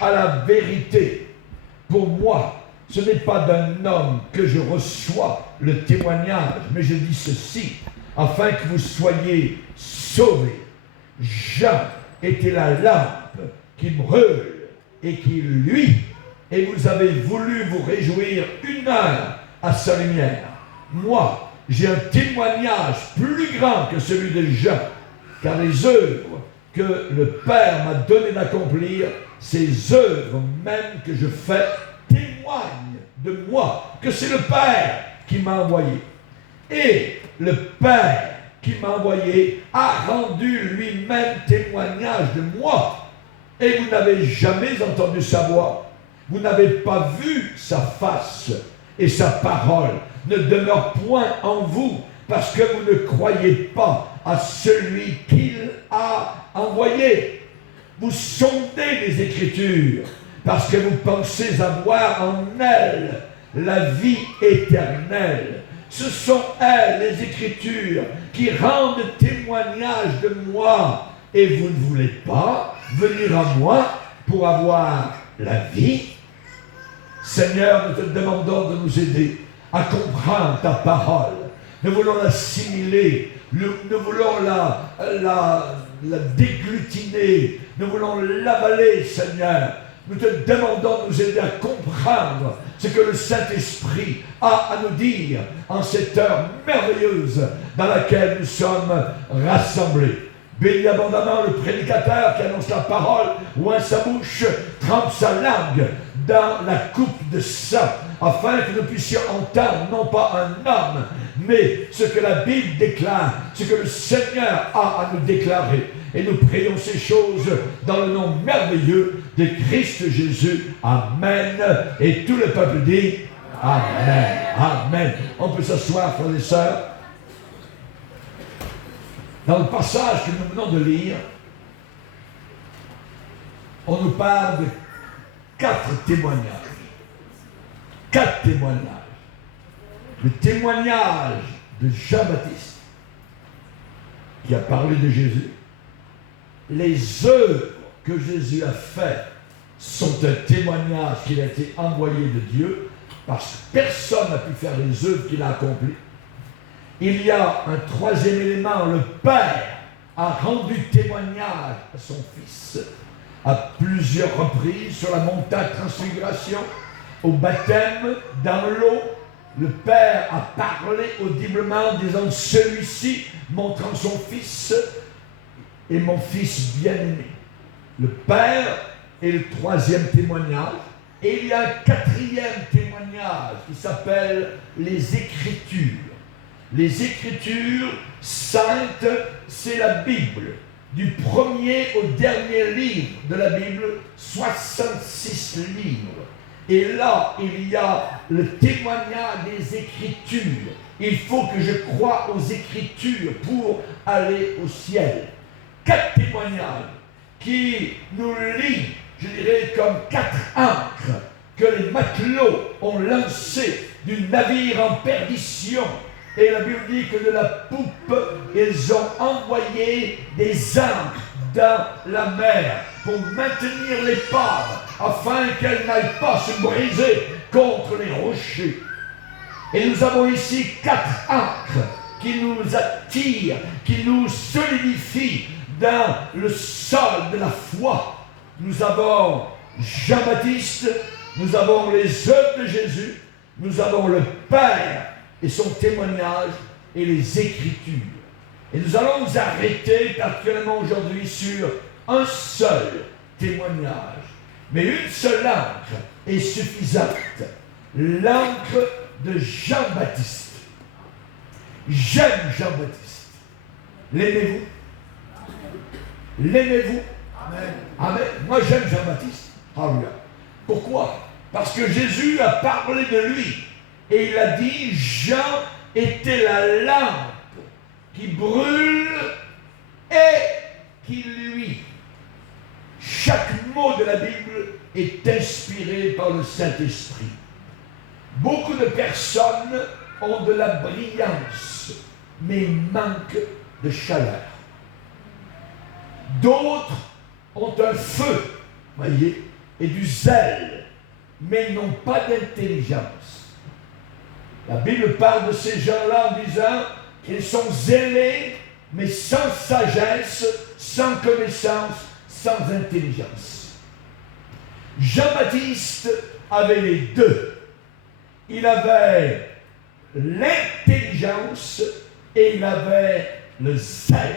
à la vérité. Pour moi, ce n'est pas d'un homme que je reçois le témoignage, mais je dis ceci, afin que vous soyez sauvés. Jean était la lampe qui brûle et qui luit, et vous avez voulu vous réjouir une heure à sa lumière. Moi, j'ai un témoignage plus grand que celui de Jean, car les œuvres que le Père m'a donné d'accomplir, ces œuvres même que je fais, témoignent de moi, que c'est le Père qui m'a envoyé. Et le Père qui m'a envoyé a rendu lui-même témoignage de moi. Et vous n'avez jamais entendu sa voix, vous n'avez pas vu sa face, et sa parole ne demeure point en vous, parce que vous ne croyez pas à celui qu'il a envoyé. Vous sondez les Écritures, parce que vous pensez avoir en elles la vie éternelle. Ce sont elles, les Écritures, qui rendent témoignage de moi, et vous ne voulez pas venir à moi pour avoir la vie. Seigneur, nous te demandons de nous aider à comprendre ta parole. Nous voulons l'assimiler, nous voulons la déglutiner, nous voulons l'avaler, Seigneur. Nous te demandons de nous aider à comprendre ce que le Saint-Esprit a à nous dire en cette heure merveilleuse dans laquelle nous sommes rassemblés. Bénis abondamment le prédicateur qui annonce la parole, oint sa bouche, trempe sa langue dans la coupe de sang, afin que nous puissions entendre non pas un homme, mais ce que la Bible déclare, ce que le Seigneur a à nous déclarer. Et nous prions ces choses dans le nom merveilleux de Christ Jésus. Amen. Et tout le peuple dit Amen. Amen. On peut s'asseoir, frères et sœurs. Dans le passage que nous venons de lire, on nous parle de 4 témoignages. 4 témoignages. Le témoignage de Jean-Baptiste, qui a parlé de Jésus. Les œuvres que Jésus a faites sont un témoignage qu'il a été envoyé de Dieu, parce que personne n'a pu faire les œuvres qu'il a accomplies. Il y a un 3e élément, le Père a rendu témoignage à son Fils à plusieurs reprises sur la montagne de transfiguration, au baptême, dans l'eau. Le Père a parlé audiblement en disant « Celui-ci, montrant son Fils, est mon Fils bien-aimé ». Le Père est le 3e témoignage. Et il y a un 4e témoignage qui s'appelle les Écritures. Les Écritures saintes, c'est la Bible. Du premier au dernier livre de la Bible, 66 livres. Et là, il y a le témoignage des Écritures. Il faut que je croie aux Écritures pour aller au ciel. 4 témoignages qui nous lient, je dirais, comme 4 ancres que les matelots ont lancés du navire en perdition. Et la Bible dit que de la poupe, ils ont envoyé des ancres dans la mer pour maintenir l'épave, afin qu'elle n'aille pas se briser contre les rochers. Et nous avons ici 4 ancres qui nous attirent, qui nous solidifient dans le sol de la foi. Nous avons Jean-Baptiste, nous avons les œuvres de Jésus, nous avons le Père et son témoignage et les Écritures. Et nous allons nous arrêter particulièrement aujourd'hui sur un seul témoignage. Mais une seule encre est suffisante. L'encre de Jean-Baptiste. J'aime Jean-Baptiste. L'aimez-vous? L'aimez-vous? Amen. Amen. Moi j'aime Jean-Baptiste. Alléluia. Pourquoi? Parce que Jésus a parlé de lui. Et il a dit, Jean était la lampe qui brûle et qui luit. Chaque mot de la Bible est inspiré par le Saint-Esprit. Beaucoup de personnes ont de la brillance, mais manquent de chaleur. D'autres ont un feu, voyez, et du zèle, mais ils n'ont pas d'intelligence. La Bible parle de ces gens-là en disant qu'ils sont zélés, mais sans sagesse, sans connaissance, sans intelligence. Jean-Baptiste avait les deux. Il avait l'intelligence et il avait le zèle.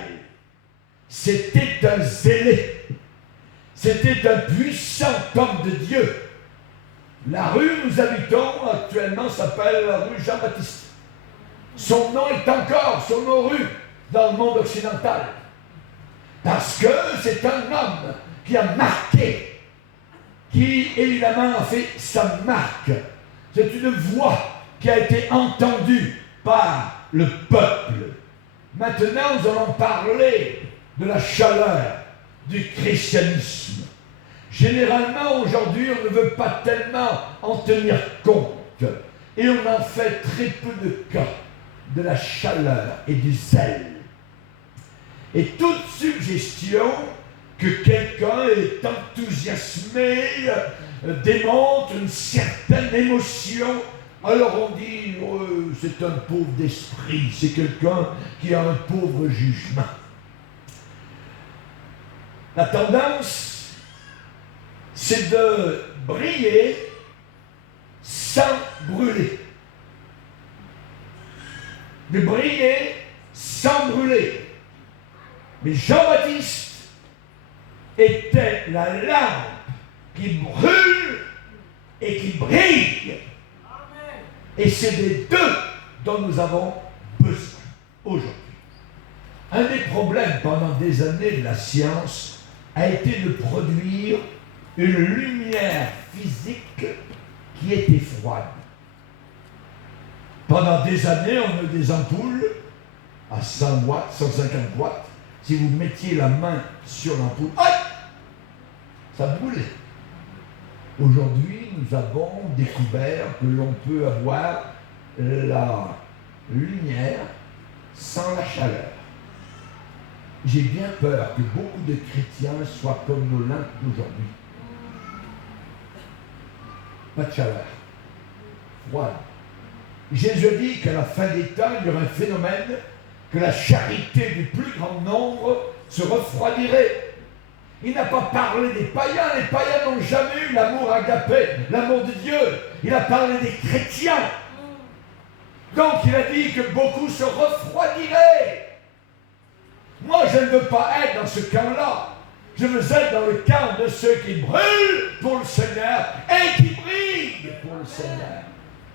C'était un zélé. C'était un puissant homme de Dieu. La rue où nous habitons actuellement s'appelle la rue Jean-Baptiste. Son nom est encore sur nos rues dans le monde occidental. Parce que c'est un homme qui a marqué, qui évidemment a fait sa marque. C'est une voix qui a été entendue par le peuple. Maintenant, nous allons parler de la chaleur du christianisme. Généralement, aujourd'hui, on ne veut pas tellement en tenir compte. Et on en fait très peu de cas de la chaleur et du zèle. Et toute suggestion que quelqu'un est enthousiasmé démontre une certaine émotion, alors on dit c'est un pauvre d'esprit, c'est quelqu'un qui a un pauvre jugement. La tendance, c'est de briller sans brûler. De briller sans brûler. Mais Jean-Baptiste était la lampe qui brûle et qui brille. Et c'est des deux dont nous avons besoin aujourd'hui. Un des problèmes pendant des années de la science a été de produire une lumière physique qui était froide. Pendant des années, on a eu des ampoules à 100 watts, 150 watts. Si vous mettiez la main sur l'ampoule, ça brûlait. Aujourd'hui, nous avons découvert que l'on peut avoir la lumière sans la chaleur. J'ai bien peur que beaucoup de chrétiens soient comme nos lampes d'aujourd'hui. Pas de chaleur. Froide. Jésus dit qu'à la fin des temps, il y aura un phénomène que la charité du plus grand nombre se refroidirait. Il n'a pas parlé des païens. Les païens n'ont jamais eu l'amour agapé, l'amour de Dieu. Il a parlé des chrétiens. Donc il a dit que beaucoup se refroidiraient. Moi, je ne veux pas être dans ce camp-là. Je veux être dans le camp de ceux qui brûlent pour le Seigneur et qui brillent pour le Seigneur.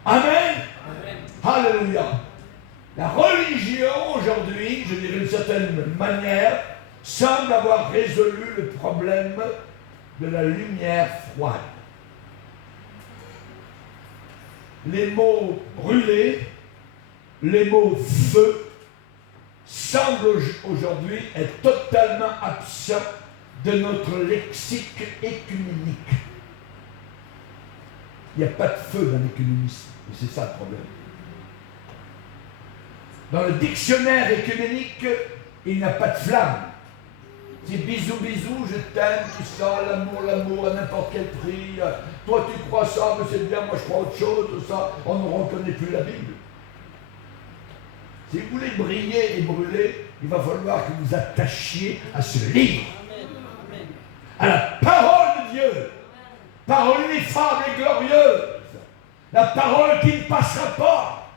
Amen. Amen. Alléluia. La religion aujourd'hui, je dirais d'une certaine manière, semble avoir résolu le problème de la lumière froide. Les mots brûler, les mots feu, semblent aujourd'hui être totalement absents de notre lexique écuménique. Il n'y a pas de feu dans l'écuménisme, et c'est ça le problème. Dans le dictionnaire écuménique, il n'y a pas de flamme. C'est bisous, bisous, je t'aime, tout ça, l'amour, l'amour, à n'importe quel prix. Toi, tu crois ça, mais c'est bien, moi, je crois autre chose, tout ça. On ne reconnaît plus la Bible. Si vous voulez briller et brûler, il va falloir que vous attachiez à ce livre. À la parole de Dieu. Parole ineffable et glorieuse. La parole qui ne passera pas.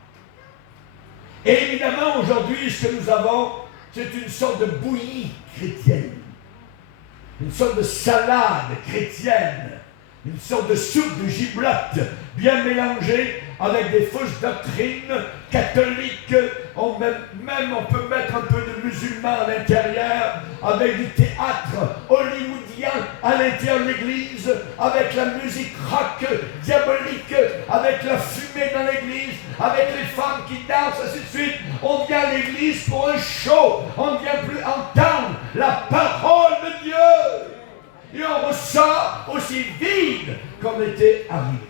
Et évidemment, aujourd'hui, ce que nous avons, c'est une sorte de bouillie chrétienne. Une sorte de salade chrétienne. Une sorte de soupe de giblotte bien mélangée avec des fausses doctrines catholiques. On peut mettre un peu de musulmans à l'intérieur, avec du théâtre hollywoodien à l'intérieur de l'église, avec la musique rock diabolique, avec la fumée dans l'église, avec les femmes qui dansent, ainsi de suite. On vient à l'église pour un show. On ne vient plus entendre la parole de Dieu. Et on ressort aussi vide qu'on était arrivé.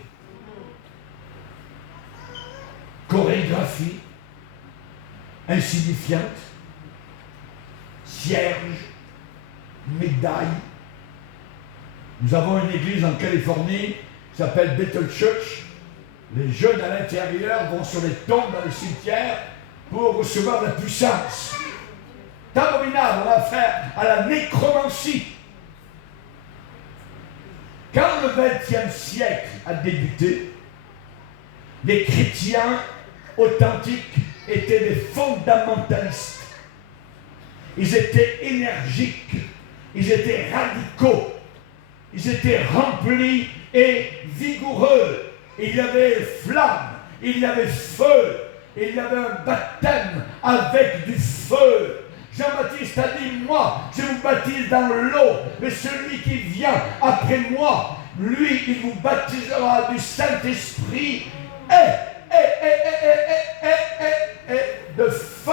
Chorégraphie insignifiante, cierge, médaille, Nous avons une église en Californie qui s'appelle Bethel Church. Les jeunes à l'intérieur vont sur les tombes dans les cimetières pour recevoir la puissance. C'est abominable, on a affaire à la nécromancie. Quand le XXe siècle a débuté, les chrétiens authentiques étaient des fondamentalistes. Ils étaient énergiques, ils étaient radicaux, ils étaient remplis et vigoureux. Il y avait flamme, il y avait feu, il y avait un baptême avec du feu. Jean-Baptiste a dit, moi, je vous baptise dans l'eau, mais celui qui vient après moi, lui, il vous baptisera du Saint-Esprit et de feu.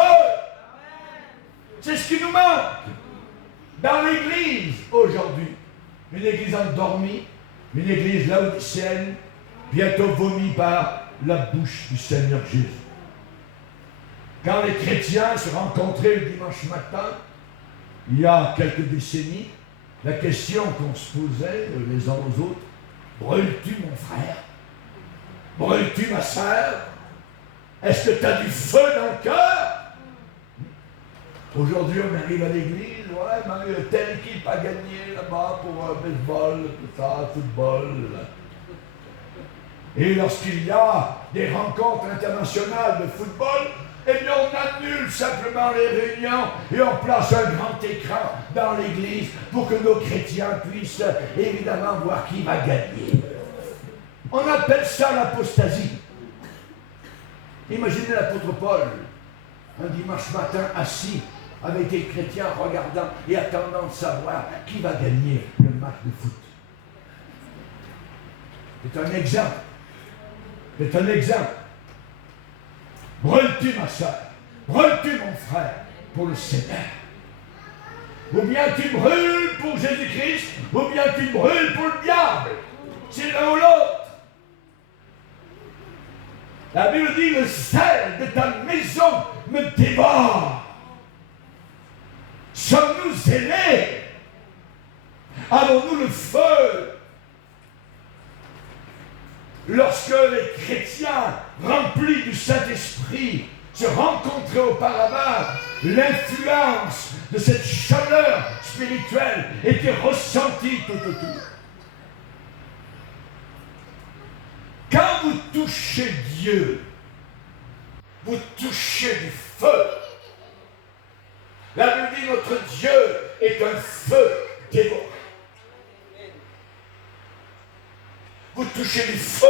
C'est ce qui nous manque dans l'Église aujourd'hui. Une Église endormie, une Église laodicéenne, bientôt vomi par la bouche du Seigneur Jésus. Quand les chrétiens se rencontraient le dimanche matin, il y a quelques décennies, la question qu'on se posait les uns aux autres, brûles-tu mon frère? Brûles-tu ma sœur? Est-ce que tu as du feu dans le cœur? Aujourd'hui, on arrive à l'église, ouais, mais telle équipe a gagné là-bas pour baseball, tout ça, football. Et lorsqu'il y a des rencontres internationales de football, eh bien on annule simplement les réunions et on place un grand écran dans l'église pour que nos chrétiens puissent évidemment voir qui va gagner. On appelle ça l'apostasie. Imaginez l'apôtre Paul, un dimanche matin assis avec des chrétiens regardant et attendant de savoir qui va gagner le match de foot. C'est un exemple. C'est un exemple. Brûles-tu ma soeur? Brûles-tu mon frère pour le Seigneur? Ou bien tu brûles pour Jésus-Christ, ou bien tu brûles pour le diable. C'est l'un ou l'autre. La Bible dit, le sel de ta maison me dévore. Sommes-nous zélés? Avons-nous le feu? Lorsque les chrétiens remplis du Saint-Esprit se rencontraient auparavant, l'influence de cette chaleur spirituelle était ressentie tout autour. Quand vous touchez Dieu, vous touchez du feu. La Bible dit, notre Dieu est un feu dévorant. Vous touchez du feu.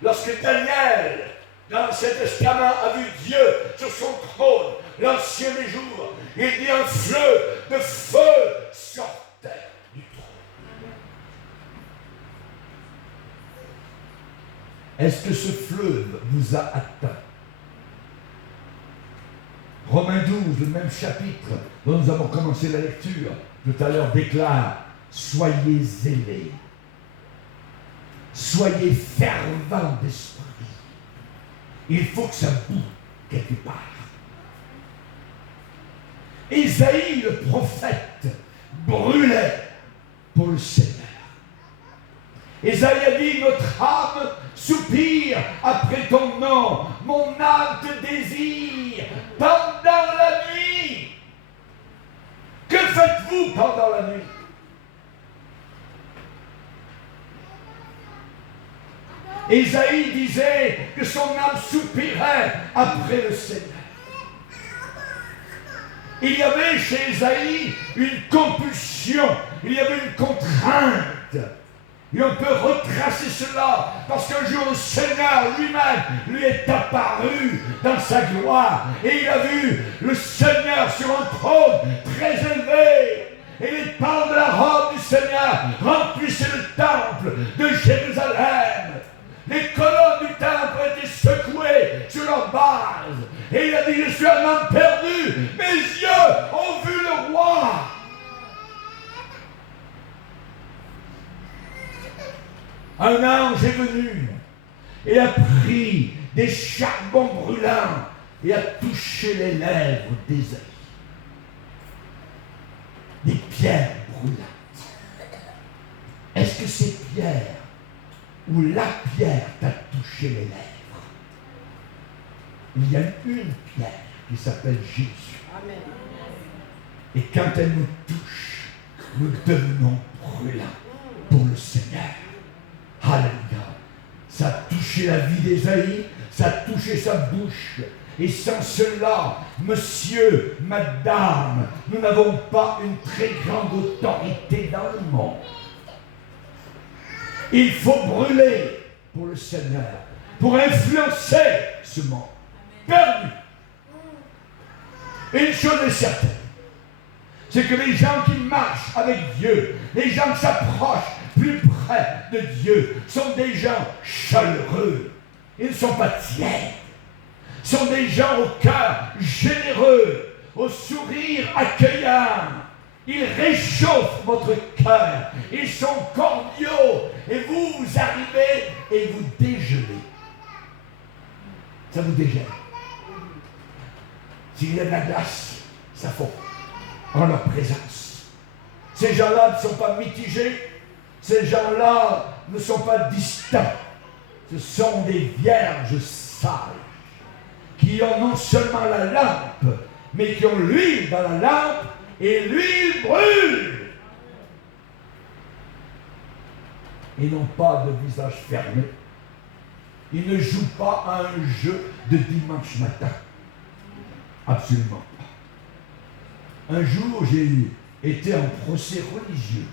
Lorsque Daniel, dans l'Ancien Testament, a vu Dieu sur son trône, l'ancien des jours, il dit un fleuve de feu sortait du trône. Est-ce que ce fleuve vous a atteint? Romains 12, le même chapitre dont nous avons commencé la lecture tout à l'heure, déclare « Soyez zélés, soyez fervents d'esprit. » Il faut que ça boue quelque part. Isaïe, le prophète, brûlait pour le Seigneur. Isaïe a dit, notre âme soupire après ton nom, mon âme te désire pendant la nuit. Que faites-vous pendant la nuit? Isaïe disait que son âme soupirait après le Seigneur. Il y avait chez Isaïe une compulsion, il y avait une contrainte. Et on peut retracer cela, parce qu'un jour le Seigneur lui-même lui est apparu dans sa gloire. Et il a vu le Seigneur sur un trône très élevé. Et les pans de la robe du Seigneur remplissaient le temple de Jérusalem. Les colonnes du temple étaient secouées sur leur base. Et il a dit, je suis un homme perdu, mes yeux ont vu le roi. Un ange est venu et a pris des charbons brûlants et a touché les lèvres d'Ésaïe. Des pierres brûlantes. Est-ce que c'est Pierre ou la pierre t'a touché les lèvres? Il y a une pierre qui s'appelle Jésus. Amen. Et quand elle nous touche, nous devenons brûlants pour le Seigneur. Alléluia. Ça a touché la vie d'Ésaïe, ça a touché sa bouche. Et sans cela, monsieur, madame, nous n'avons pas une très grande autorité dans le monde. Il faut brûler pour le Seigneur, pour influencer ce monde. Perdu. Une chose est certaine, c'est que les gens qui marchent avec Dieu, les gens qui s'approchent plus près de Dieu, sont des gens chaleureux. Ils ne sont pas tièdes. Sont des gens au cœur généreux, au sourire accueillant. Ils réchauffent votre cœur. Ils sont cordiaux. Et vous arrivez et vous dégelez. Ça vous dégèle. S'il y a de la glace, ça fond en leur présence. Ces gens-là ne sont pas mitigés. Ces gens-là ne sont pas distants. Ce sont des vierges sages qui ont non seulement la lampe, mais qui ont l'huile dans la lampe, et l'huile brûle. Ils n'ont pas de visage fermé. Ils ne jouent pas à un jeu de dimanche matin. Absolument pas. Un jour, j'ai été en procès religieux.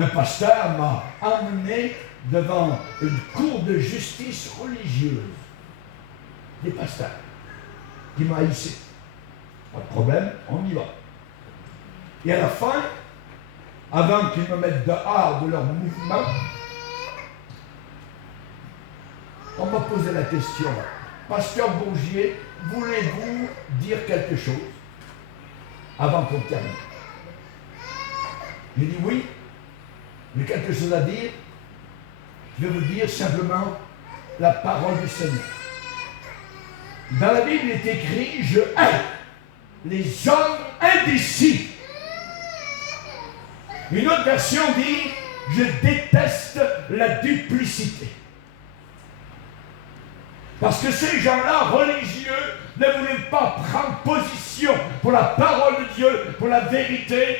Un pasteur m'a emmené devant une cour de justice religieuse. Des pasteurs qui m'ont haïssé. Pas de problème, on y va. Et à la fin, avant qu'ils me mettent dehors de leur mouvement, on m'a posé la question, Pasteur Bourgier, voulez-vous dire quelque chose avant qu'on termine? J'ai dit oui, j'ai quelque chose à dire. Je vais vous dire simplement la parole du Seigneur. Dans la Bible, il est écrit, je hais les hommes indécis. Une autre version dit, je déteste la duplicité. Parce que ces gens-là, religieux, ne voulaient pas prendre position pour la parole de Dieu, pour la vérité,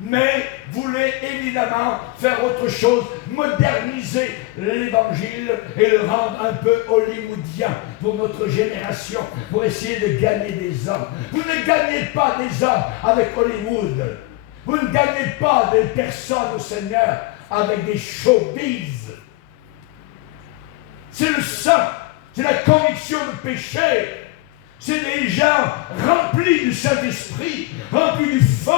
mais voulaient évidemment faire autre chose, moderniser l'évangile et le rendre un peu hollywoodien pour notre génération, pour essayer de gagner des hommes. Vous ne gagnez pas des hommes avec Hollywood. Vous ne gagnez pas des personnes au Seigneur avec des showbiz. C'est le sang, c'est la conviction de péché. C'est des gens remplis du Saint-Esprit, remplis du feu,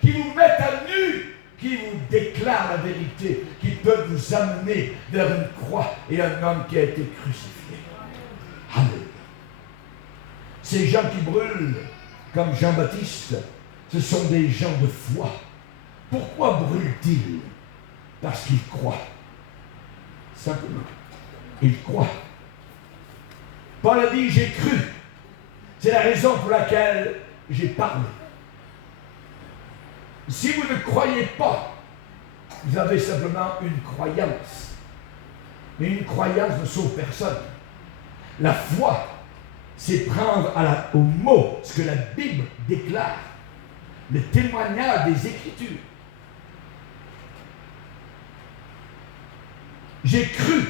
qui vous mettent à nu, qui vous déclarent la vérité, qui peuvent vous amener vers une croix et un homme qui a été crucifié. Alléluia. Ces gens qui brûlent, comme Jean-Baptiste, ce sont des gens de foi. Pourquoi brûlent-ils? Parce qu'ils croient. Simplement. Ils croient. Paul a dit, j'ai cru. C'est la raison pour laquelle j'ai parlé. Si vous ne croyez pas, vous avez simplement une croyance. Mais une croyance ne sauve personne. La foi, c'est prendre au mot ce que la Bible déclare. Le témoignage des Écritures. J'ai cru.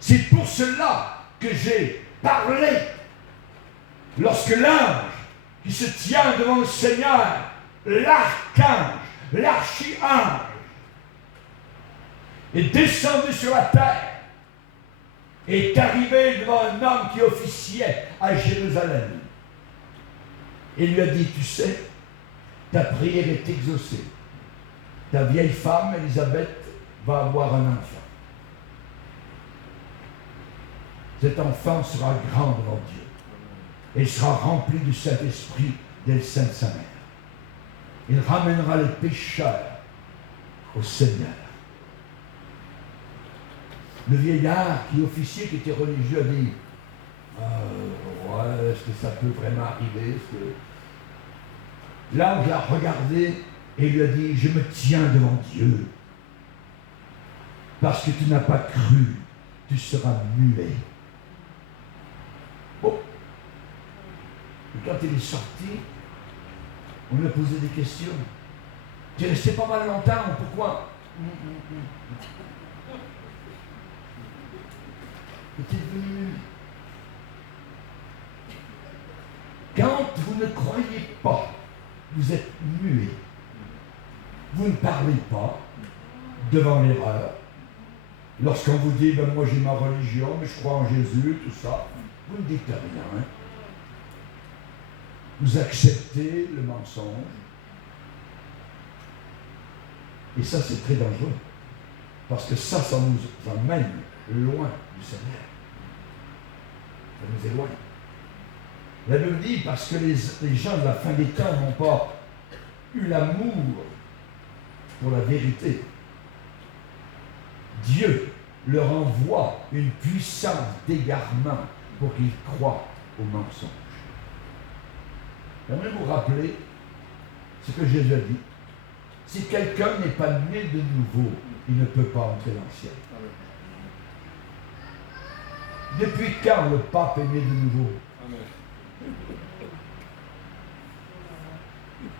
C'est pour cela que j'ai parlé. Lorsque l'ange qui se tient devant le Seigneur, l'archange, l'archi-ange, est descendu sur la terre et est arrivé devant un homme qui officiait à Jérusalem. Et lui a dit, tu sais, ta prière est exaucée. Ta vieille femme, Élisabeth, va avoir un enfant. Cet enfant sera grand devant Dieu. Et il sera rempli du Saint-Esprit dès le sein de sa mère. Il ramènera les pécheurs au Seigneur. Le vieillard qui est officier, qui était religieux, a dit ouais, est-ce que ça peut vraiment arriver? L'ange l'a regardé Et il lui a dit, je me tiens devant Dieu. Parce que tu n'as pas cru, tu seras muet. Bon. Et quand il est sorti, on lui a posé des questions. Tu es resté pas mal longtemps, pourquoi? Tu es devenu muet. Quand vous ne croyez pas, vous êtes muet. Vous ne parlez pas devant l'erreur. Lorsqu'on vous dit, ben moi j'ai ma religion, mais je crois en Jésus, tout ça, vous ne dites rien. Vous acceptez le mensonge. Et ça, c'est très dangereux. Parce que ça nous emmène loin du Seigneur. Ça nous éloigne. La Bible dit, parce que les gens de la fin des temps n'ont pas eu l'amour pour la vérité. Dieu leur envoie une puissance d'égarement pour qu'ils croient au mensonge. J'aimerais vous rappeler ce que Jésus a dit. Si quelqu'un n'est pas né de nouveau, il ne peut pas entrer dans le ciel. Depuis quand le pape est né de nouveau?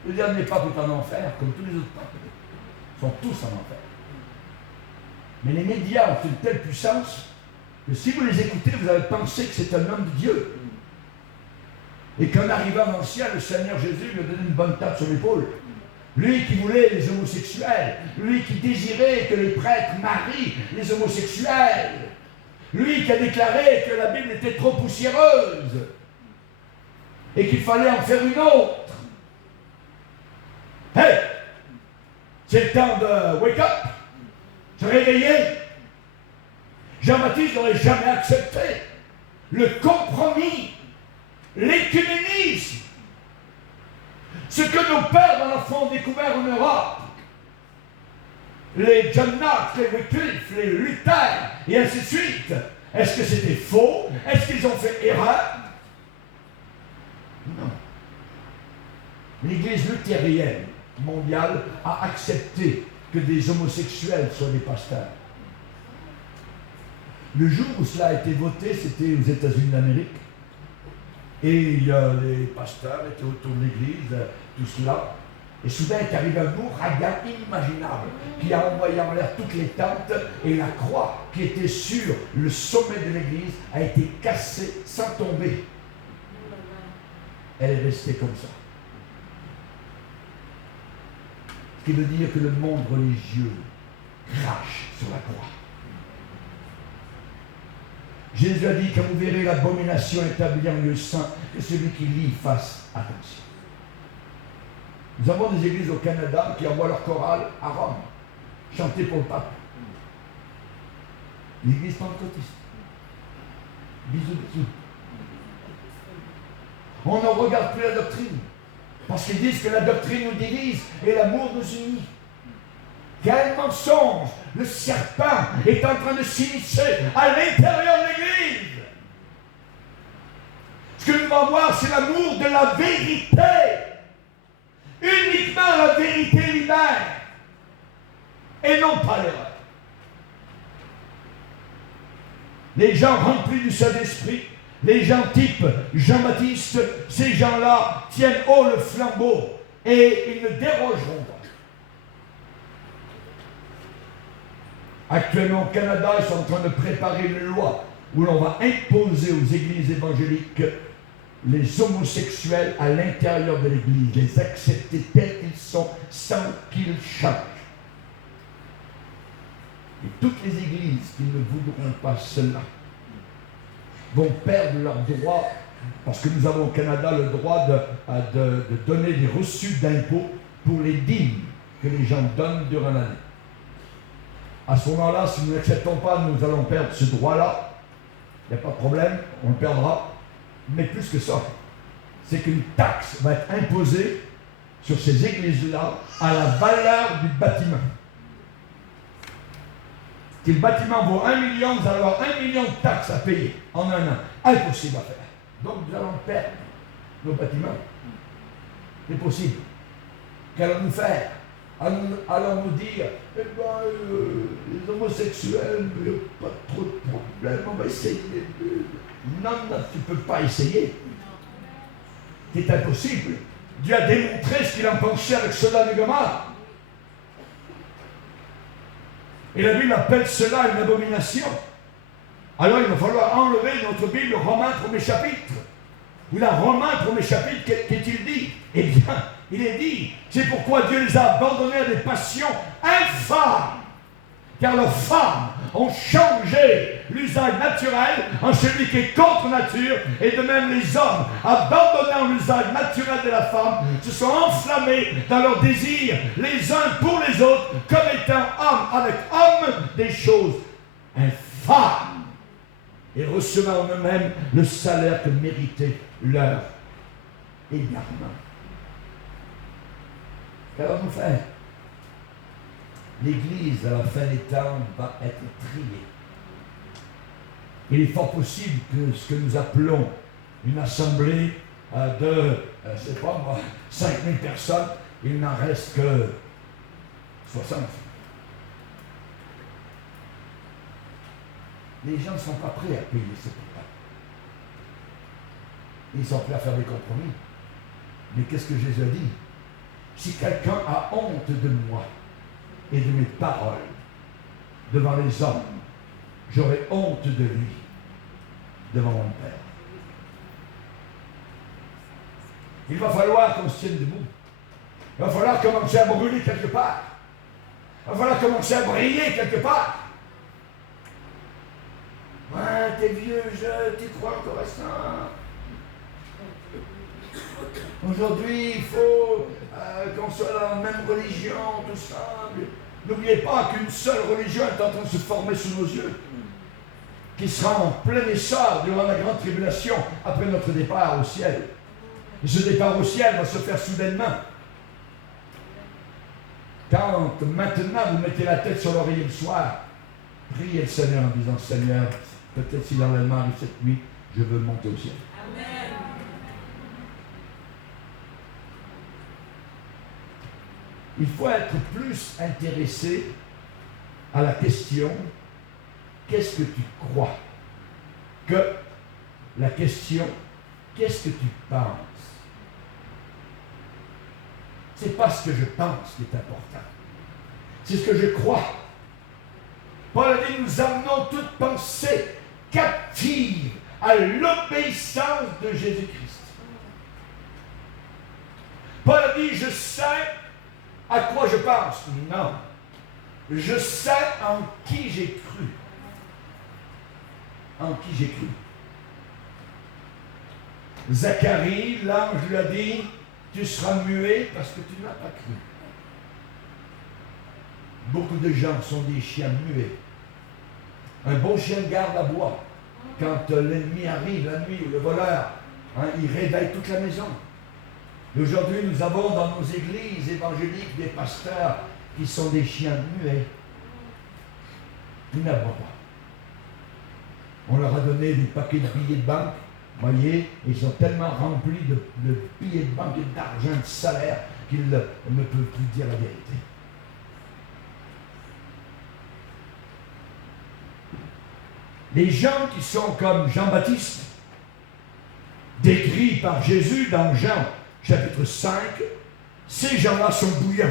Le dernier pape est en enfer, comme tous les autres papes. Ils sont tous en enfer. Mais les médias ont une telle puissance que si vous les écoutez, vous allez penser que c'est un homme de Dieu. Et qu'en arrivant dans le ciel, le Seigneur Jésus lui a donné une bonne tape sur l'épaule. Lui qui voulait les homosexuels, lui qui désirait que les prêtres marient les homosexuels, lui qui a déclaré que la Bible était trop poussiéreuse et qu'il fallait en faire une autre. Hey! C'est le temps de wake up, se réveiller. Jean-Baptiste n'aurait jamais accepté le compromis, l'écuménisme. Ce que nos pères dans la foi ont découvert en Europe, les John Knox, les Wycliffe, les Luther, et ainsi de suite, est-ce que c'était faux? Est-ce qu'ils ont fait erreur? Non. L'Église luthérienne mondiale a accepté que des homosexuels soient des pasteurs. Le jour où cela a été voté, c'était aux États-Unis d'Amérique. Et les pasteurs étaient autour de l'église, tout cela. Et soudain est arrivé un ouragan inimaginable qui a envoyé en l'air toutes les tentes et la croix qui était sur le sommet de l'église a été cassée sans tomber. Elle est restée comme ça. Ce qui veut dire que le monde religieux crache sur la croix. Jésus a dit, quand vous verrez l'abomination établie en lieu saint, que celui qui lit fasse attention. Nous avons des églises au Canada qui envoient leur chorale à Rome, chanter pour le pape. L'église pentecôtiste. Bisous, bisous. On ne regarde plus la doctrine, parce qu'ils disent que la doctrine nous divise et l'amour nous unit. Quel mensonge! Le serpent est en train de s'immiscer à l'intérieur de l'Église. Ce que nous devons voir, c'est l'amour de la vérité. Uniquement la vérité libère. Et non pas l'erreur. Les gens remplis du Saint-Esprit, les gens type Jean-Baptiste, ces gens-là tiennent haut le flambeau et ils ne dérogeront pas. Actuellement au Canada, ils sont en train de préparer une loi où l'on va imposer aux églises évangéliques les homosexuels à l'intérieur de l'église, les accepter tels qu'ils sont sans qu'ils changent. Et toutes les églises qui ne voudront pas cela vont perdre leur droit, parce que nous avons au Canada le droit de donner des reçus d'impôts pour les dîmes que les gens donnent durant l'année. À ce moment-là, si nous n'acceptons pas, nous allons perdre ce droit-là. Il n'y a pas de problème, on le perdra. Mais plus que ça, c'est qu'une taxe va être imposée sur ces églises-là à la valeur du bâtiment. Si le bâtiment vaut 1 million, vous allez avoir 1 million de taxes à payer en un an. Impossible à faire. Donc nous allons perdre nos bâtiments. C'est possible. Qu'allons-nous faire? allons-nous dire, eh ben, les homosexuels, il n'y a pas trop de problème, on va essayer. Non, tu ne peux pas essayer. C'est impossible. Dieu a démontré ce qu'il en pensait avec Sodome et Gomorrhe. Et la Bible appelle cela une abomination. Alors il va falloir enlever notre Bible Romains 1er chapitre. Ou la Romains 1er chapitre, qu'est-il dit? Eh bien, il est dit, c'est pourquoi Dieu les a abandonnés à des passions infâmes. Car leurs femmes ont changé l'usage naturel en celui qui est contre nature, et de même les hommes, abandonnant l'usage naturel de la femme, se sont enflammés dans leurs désirs les uns pour les autres, comme étant homme avec homme, des choses infâmes, et recevant en eux-mêmes le salaire que méritait leur égarement. Qu'allons-nous faire? L'Église, à la fin des temps, va être triée. Il est fort possible que ce que nous appelons une assemblée de, je ne sais pas moi, 5000 personnes, il n'en reste que 60. Les gens ne sont pas prêts à payer ce prix. Ils sont prêts à faire des compromis. Mais qu'est-ce que Jésus a dit? Si quelqu'un a honte de moi et de mes paroles devant les hommes, j'aurai honte de lui devant mon Père. Il va falloir qu'on se tienne debout. Il va falloir commencer à brûler quelque part. Il va falloir commencer à briller quelque part. Ouais, t'es vieux jeu, tu crois encore à ça? Aujourd'hui, il faut qu'on soit dans la même religion, tout ça. N'oubliez pas qu'une seule religion est en train de se former sous nos yeux, qui sera en plein essor durant la grande tribulation après notre départ au ciel. Et ce départ au ciel va se faire soudainement. Quand maintenant vous mettez la tête sur l'oreiller le soir, priez le Seigneur en disant, Seigneur, peut-être si l'enlèvement arrive cette nuit, je veux monter au ciel. Amen. Il faut être plus intéressé à la question « Qu'est-ce que tu crois ?» que la question « Qu'est-ce que tu penses ?» C'est pas ce que je pense qui est important. C'est ce que je crois. Paul a dit « Nous amenons toute pensée captive à l'obéissance de Jésus-Christ. » Paul a dit « Je sais à quoi je pense. » Non. Je sais en qui j'ai cru. En qui j'ai cru. Zacharie, l'ange lui a dit, tu seras muet parce que tu n'as pas cru. Beaucoup de gens sont des chiens muets. Un bon chien de garde aboie. Quand l'ennemi arrive la nuit ou le voleur, il réveille toute la maison. Aujourd'hui, nous avons dans nos églises évangéliques des pasteurs qui sont des chiens muets. Ils n'aboient pas. On leur a donné des paquets de billets de banque, voyez, ils sont tellement remplis de billets de banque et d'argent, de salaire, qu'ils ne peuvent plus dire la vérité. Les gens qui sont comme Jean-Baptiste, décrits par Jésus dans Jean chapitre 5, ces gens-là sont bouillants.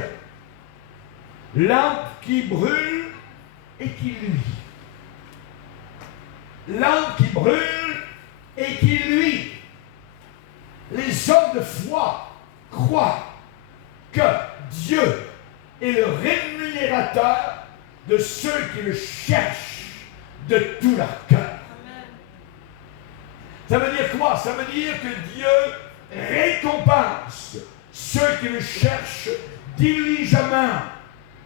Lampe qui brûle et qui luit. Lampe qui brûle et qui luit. Les hommes de foi croient que Dieu est le rémunérateur de ceux qui le cherchent de tout leur cœur. Ça veut dire quoi? Ça veut dire que Dieu récompense ceux qui le cherchent diligemment,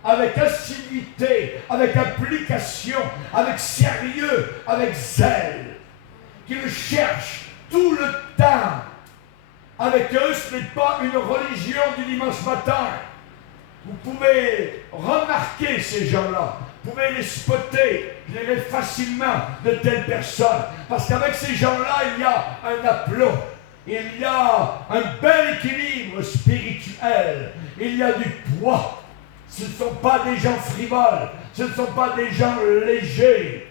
avec assiduité, avec application, avec sérieux, avec zèle, qui le cherchent tout le temps. Avec eux, ce n'est pas une religion du dimanche matin. Vous pouvez remarquer ces gens-là, vous pouvez les spotter, je dirais facilement de telles personnes, parce qu'avec ces gens-là, il y a un aplomb. Il y a un bel équilibre spirituel. Il y a du poids. Ce ne sont pas des gens frivoles, ce ne sont pas des gens légers,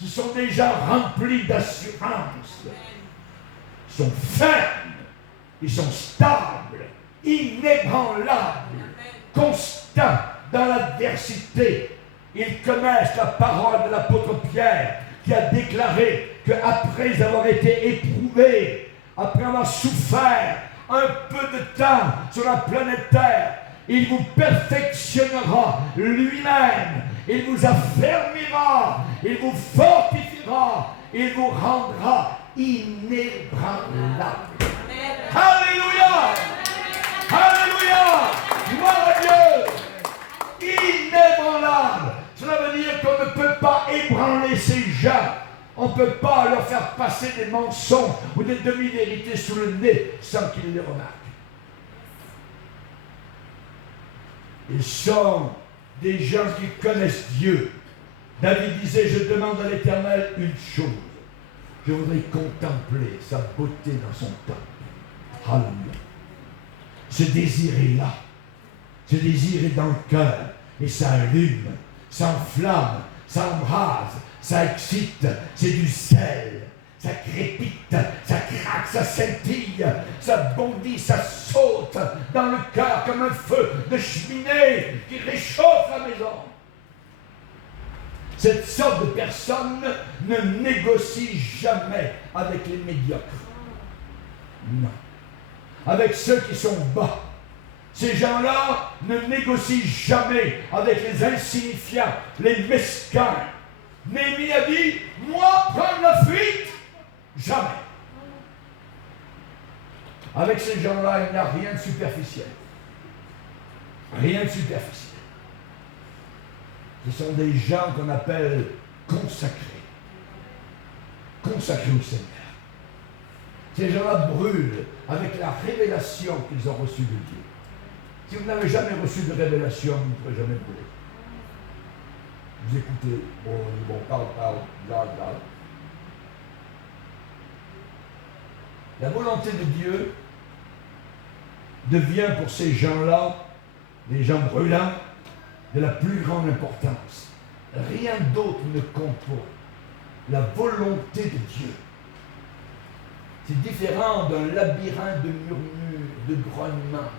ce sont des gens remplis d'assurance. Ils sont fermes, ils sont stables, inébranlables, constants dans l'adversité. Ils connaissent la parole de l'apôtre Pierre qui a déclaré qu'après avoir été éprouvé, après avoir souffert un peu de temps sur la planète Terre, il vous perfectionnera lui-même, il vous affermira, il vous fortifiera, il vous rendra inébranlable. Alléluia! Alléluia! Gloire à Dieu! Inébranlable! Cela veut dire qu'on ne peut pas ébranler ces gens. On ne peut pas leur faire passer des mensonges ou des demi-vérités sous le nez sans qu'ils les remarquent. Ils sont des gens qui connaissent Dieu. David disait, je demande à l'Éternel une chose. Je voudrais contempler sa beauté dans son temple. Alléluia. Ce désir est là. Ce désir est dans le cœur. Et ça allume, ça enflamme, ça embrase, ça excite. C'est du sel. Ça crépite, ça craque, ça scintille, ça bondit, ça saute dans le cœur comme un feu de cheminée qui réchauffe la maison. Cette sorte de personne ne négocie jamais avec les médiocres. Non. Avec ceux qui sont bas. Ces gens-là ne négocient jamais avec les insignifiants, les mesquins. Néhémie a dit, moi prendre la fuite, jamais. Avec ces gens-là, il n'y a rien de superficiel. Rien de superficiel. Ce sont des gens qu'on appelle consacrés. Consacrés au Seigneur. Ces gens-là brûlent avec la révélation qu'ils ont reçue de Dieu. Si vous n'avez jamais reçu de révélation, vous ne pourrez jamais brûler. Vous écoutez, bon, parle, là. La volonté de Dieu devient pour ces gens-là, les gens brûlants, de la plus grande importance. Rien d'autre ne compte pour la volonté de Dieu. C'est différent d'un labyrinthe de murmures, de grognements.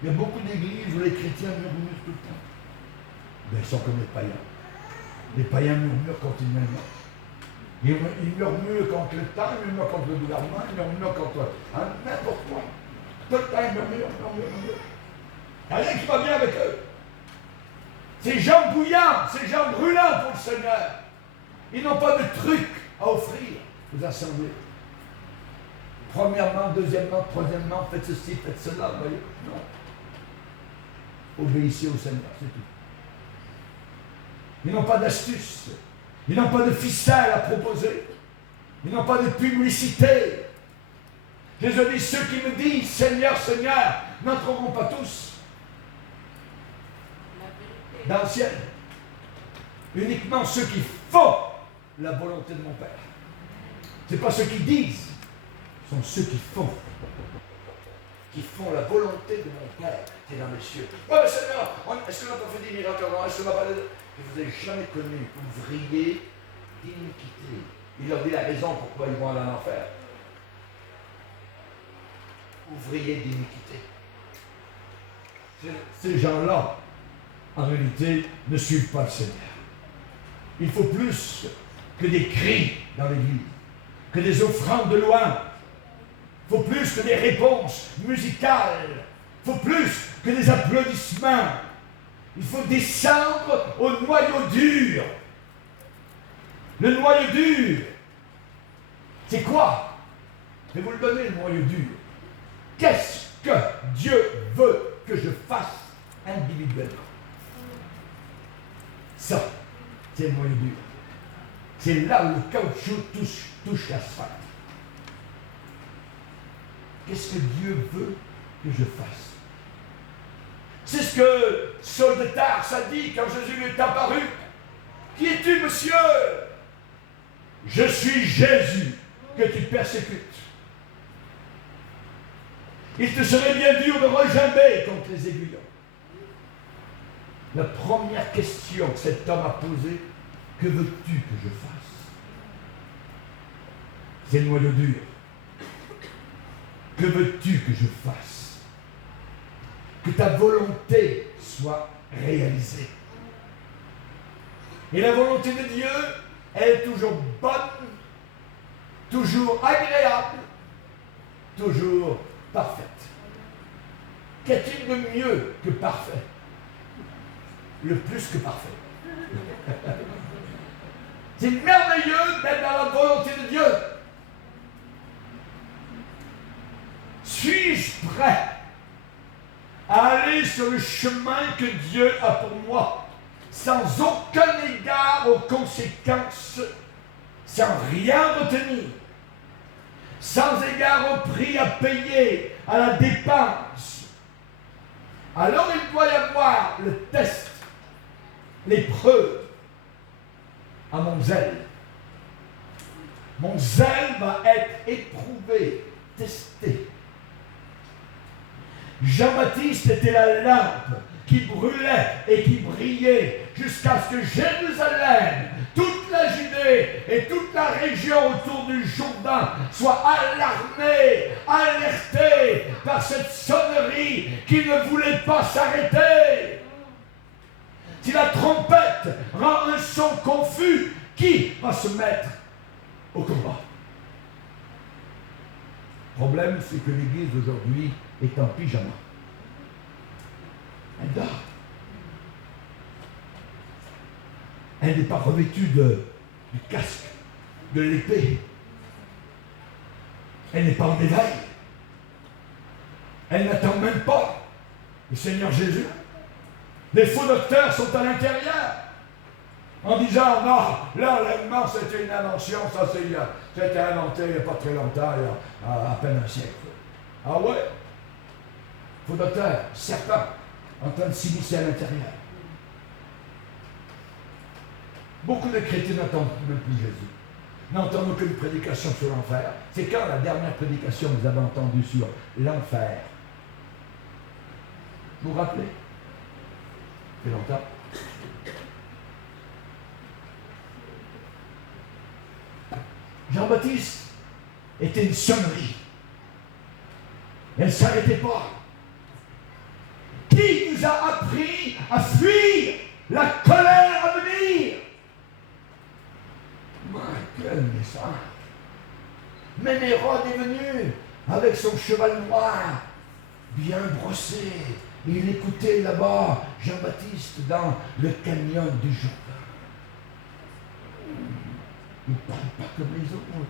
Il y a beaucoup d'églises où les chrétiens murmurent tout le temps. Mais ils sont comme les païens. Les païens murmurent continuellement. Ils murmurent contre le temps, ils murmurent contre le gouvernement, ils murmurent contre n'importe quoi. Tout le temps, ils murmurent. Il n'y a rien qui va bien avec eux. Ces gens bouillants, ces gens brûlants pour le Seigneur, ils n'ont pas de trucs à offrir aux assemblées. Premièrement, deuxièmement, troisièmement, faites ceci, faites cela, vous voyez. Non. Obéissez au Seigneur, c'est tout. Ils n'ont pas d'astuce. Ils n'ont pas de ficelle à proposer. Ils n'ont pas de publicité. Jésus dit, ceux qui me disent Seigneur, Seigneur, n'entreront pas tous dans le ciel. Uniquement ceux qui font la volonté de mon Père. Ce n'est pas ceux qui disent, ce sont ceux qui font. Qui font la volonté de mon Père qui est dans les cieux. Oui, mais Seigneur, est-ce qu'on n'a pas fait des miracles avant? Est-ce qu'on n'a pas... Je ne vous ai jamais connu ouvrier d'iniquité. Il leur dit la raison pourquoi ils vont aller en enfer. Ouvrier d'iniquité. Ces gens-là, en réalité, ne suivent pas le Seigneur. Il faut plus que des cris dans l'église, que des offrandes de loin. Il faut plus que des réponses musicales. Il faut plus que des applaudissements. Il faut descendre au noyau dur. Le noyau dur, c'est quoi? Je vais vous le donner, le noyau dur. Qu'est-ce que Dieu veut que je fasse individuellement? Ça, c'est le noyau dur. C'est là où le caoutchouc touche l'asphalte. Qu'est-ce que Dieu veut que je fasse? C'est ce que Saul de Tarse a dit quand Jésus lui est apparu. Qui es-tu, monsieur? Je suis Jésus que tu persécutes. Il te serait bien dur de regimber contre les aiguillons. La première question que cet homme a posée, que veux-tu que je fasse? C'est le noyau dur. Que veux-tu que je fasse? Que ta volonté soit réalisée. Et la volonté de Dieu, elle est toujours bonne, toujours agréable, toujours parfaite. Qu'y-a-t-il de mieux que parfait? Le plus que parfait. C'est merveilleux d'être dans la volonté de Dieu. Suis-je prêt à aller sur le chemin que Dieu a pour moi, sans aucun égard aux conséquences, sans rien retenir, sans égard au prix à payer, à la dépense? Alors il doit y avoir le test, l'épreuve à mon zèle. Mon zèle va être éprouvé, testé. Jean-Baptiste était la lampe qui brûlait et qui brillait jusqu'à ce que Jérusalem, toute la Judée et toute la région autour du Jourdain soient alarmés, alertés par cette sonnerie qui ne voulait pas s'arrêter. Si la trompette rend un son confus, qui va se mettre au combat? Le problème, c'est que l'Église aujourd'hui est en pyjama. Elle dort. Elle n'est pas revêtue du casque, de l'épée. Elle n'est pas en éveil. Elle n'attend même pas le Seigneur Jésus. Les faux docteurs sont à l'intérieur en disant non, l'enlèvement c'était une invention, ça c'était inventé il n'y a pas très longtemps, il y a à peine un siècle. Ah ouais? Faux docteur, serpent, en train de s'immiscer à l'intérieur. Beaucoup de chrétiens n'entendent même plus Jésus. N'entendent aucune prédication sur l'enfer. C'est quand la dernière prédication que vous avez entendue sur l'enfer? Vous vous rappelez? Ça fait longtemps. Jean-Baptiste était une sonnerie. Elle ne s'arrêtait pas. Qui nous a appris à fuir la colère à venir? Quel message! Même Hérode est venu avec son cheval noir, bien brossé. Il écoutait là-bas Jean-Baptiste dans le canyon du Jourdain. Il ne parle pas comme les autres.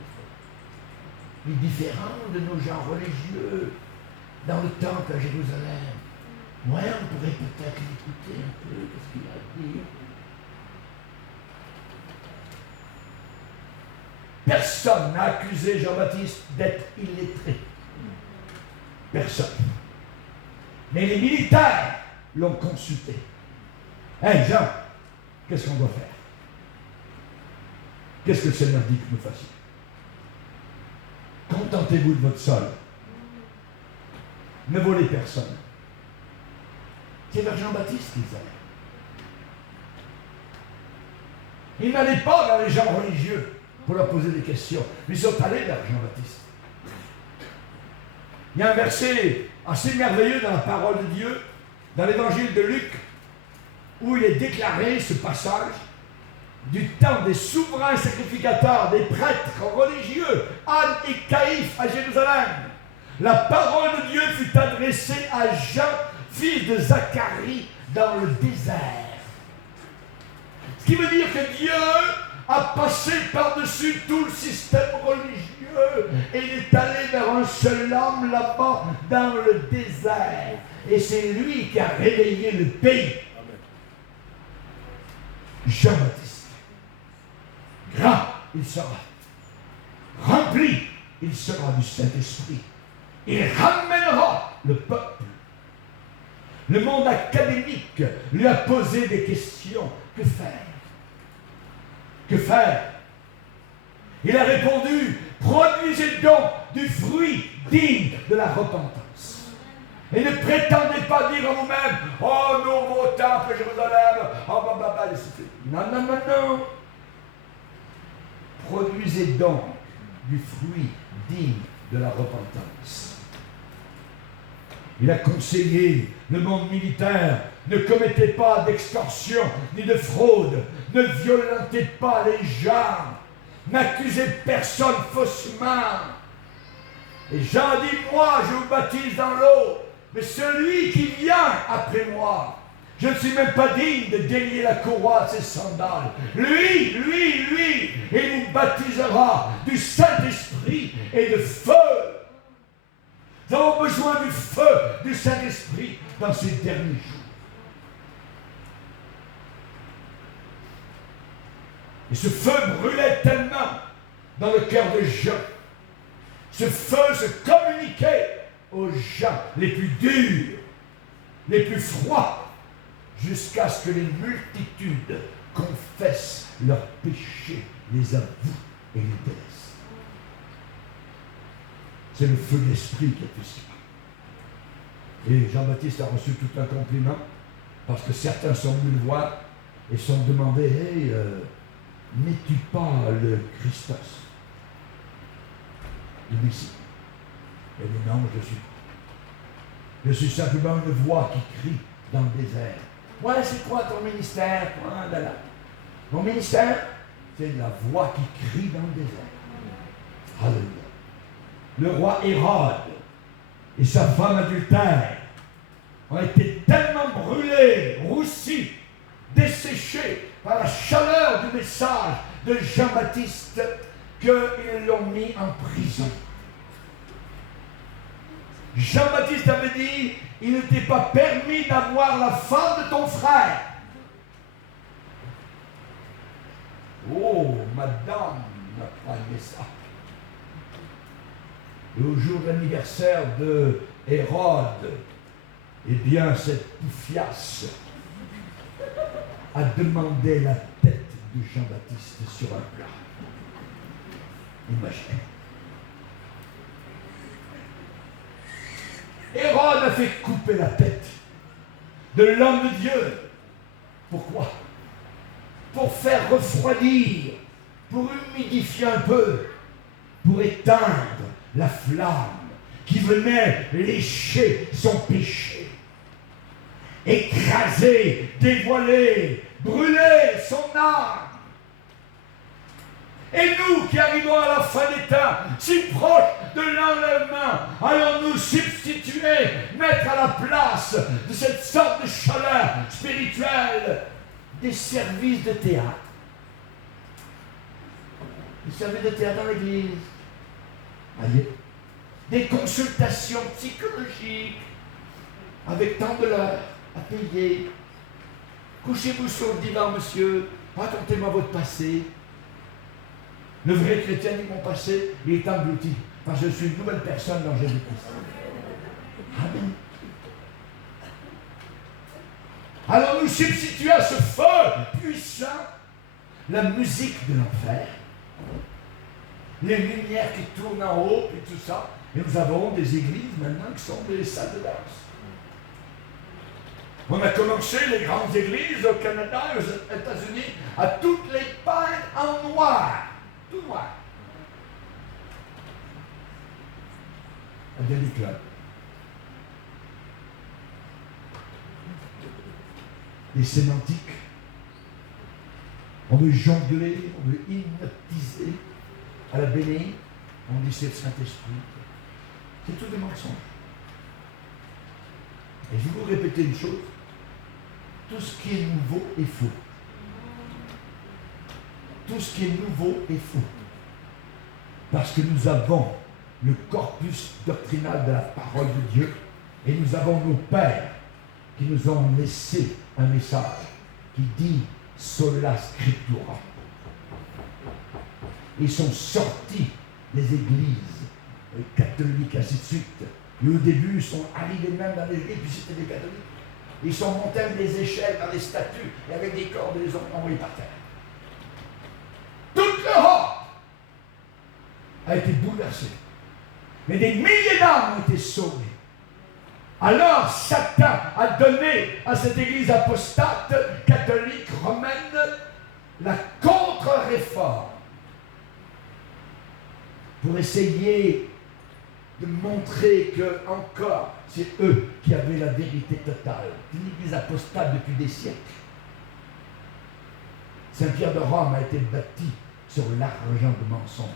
Il est différent de nos gens religieux dans le temple à Jérusalem. Ouais, on pourrait peut-être l'écouter un peu, qu'est-ce qu'il a à dire. Personne n'a accusé Jean-Baptiste d'être illettré. Personne. Mais les militaires l'ont consulté. Hey Jean, qu'est-ce qu'on doit faire? Qu'est-ce que le Seigneur dit que nous fassions? Contentez-vous de votre sol. Ne volez personne. C'est vers Jean-Baptiste qu'ils allaient. Ils n'allaient pas vers les gens religieux pour leur poser des questions. Ils sont allés vers Jean-Baptiste. Il y a un verset assez merveilleux dans la parole de Dieu, dans l'évangile de Luc, où il est déclaré ce passage du temps des souverains sacrificateurs, des prêtres religieux, Anne et Caïphe à Jérusalem. La parole de Dieu fut adressée à Jean, fils de Zacharie, dans le désert. Ce qui veut dire que Dieu a passé par-dessus tout le système religieux et il est allé vers un seul homme là-bas dans le désert. Et c'est lui qui a réveillé le pays. Jean-Baptiste. Grand, il sera. Rempli, il sera du Saint-Esprit. Il ramènera le peuple. Le monde académique lui a posé des questions. Que faire? Que faire? Il a répondu, produisez donc du fruit digne de la repentance. Et ne prétendez pas dire en vous-même, oh, nouveau temple, Jérusalem, oh, non, non, non, non. Produisez donc du fruit digne de la repentance. Il a conseillé le monde militaire, ne commettez pas d'extorsion ni de fraude, ne violentez pas les gens, n'accusez personne faussement. Et Jean dit, moi je vous baptise dans l'eau, mais celui qui vient après moi, je ne suis même pas digne de délier la courroie de ses sandales. Lui, il vous baptisera du Saint-Esprit et de feu. Nous avons besoin du feu du Saint-Esprit dans ces derniers jours. Et ce feu brûlait tellement dans le cœur de Jean. Ce feu se communiquait aux gens les plus durs, les plus froids, jusqu'à ce que les multitudes confessent leurs péchés, les avouent et les délaissent. C'est le feu de l'esprit qui a fait ça. Et Jean-Baptiste a reçu tout un compliment parce que certains sont venus le voir et sont demandés, hey, n'es-tu pas le Christos, le Messie? Il dit non, je suis simplement une voix qui crie dans le désert. Voilà, c'est quoi ton ministère? Mon ministère, c'est la voix qui crie dans le désert. Alléluia. Le roi Hérode et sa femme adultère ont été tellement brûlés, roussis, desséchés par la chaleur du message de Jean-Baptiste qu'ils l'ont mis en prison. Jean-Baptiste avait dit, il n'était pas permis d'avoir la femme de ton frère. Oh, madame n'a pas aimé ça. Et au jour de l'anniversaire de Hérode, eh bien, cette poufiasse a demandé la tête de Jean-Baptiste sur un plat. Imaginez. Hérode a fait couper la tête de l'homme de Dieu. Pourquoi? Pour faire refroidir, pour humidifier un peu, pour éteindre la flamme qui venait lécher son péché, écraser, dévoiler, brûler son âme. Et nous qui arrivons à la fin des temps, si proches de l'enlèvement, allons nous substituer, mettre à la place de cette sorte de chaleur spirituelle des services de théâtre. Des services de théâtre dans l'église. Voyez, des consultations psychologiques avec tant de l'heure à payer. Couchez-vous sur le divan, monsieur, racontez-moi votre passé. Le vrai chrétien dit mon passé, il est englouti, parce que je suis une nouvelle personne dans Jésus-Christ. Amen. Alors nous substituons à ce feu puissant la musique de l'enfer, les lumières qui tournent en haut et tout ça. Et nous avons des églises maintenant qui sont des salles de danse. On a commencé les grandes églises au Canada et aux États-Unis à toutes les peindre en noir. Tout noir. Un dernier club. Les sémantiques. On veut jongler, on veut hypnotiser. À la bénie, on dit c'est le Saint-Esprit. C'est tout des mensonges. Et je vais vous répéter une chose. Tout ce qui est nouveau est faux. Tout ce qui est nouveau est faux. Parce que nous avons le corpus doctrinal de la parole de Dieu et nous avons nos pères qui nous ont laissé un message qui dit sola scriptura. Ils sont sortis des églises catholiques, ainsi de suite. Et au début, ils sont arrivés même dans les églises, puis c'était des catholiques. Ils sont montés avec des échelles dans des statues et avec des cordes et les ont envoyés par terre. Toute l'Europe a été bouleversée. Mais des milliers d'âmes ont été sauvées. Alors Satan a donné à cette église apostate, catholique, romaine, la contre-réforme pour essayer de montrer que encore c'est eux qui avaient la vérité totale. Une église apostate depuis des siècles. Saint-Pierre de Rome a été bâti sur l'argent de mensonge.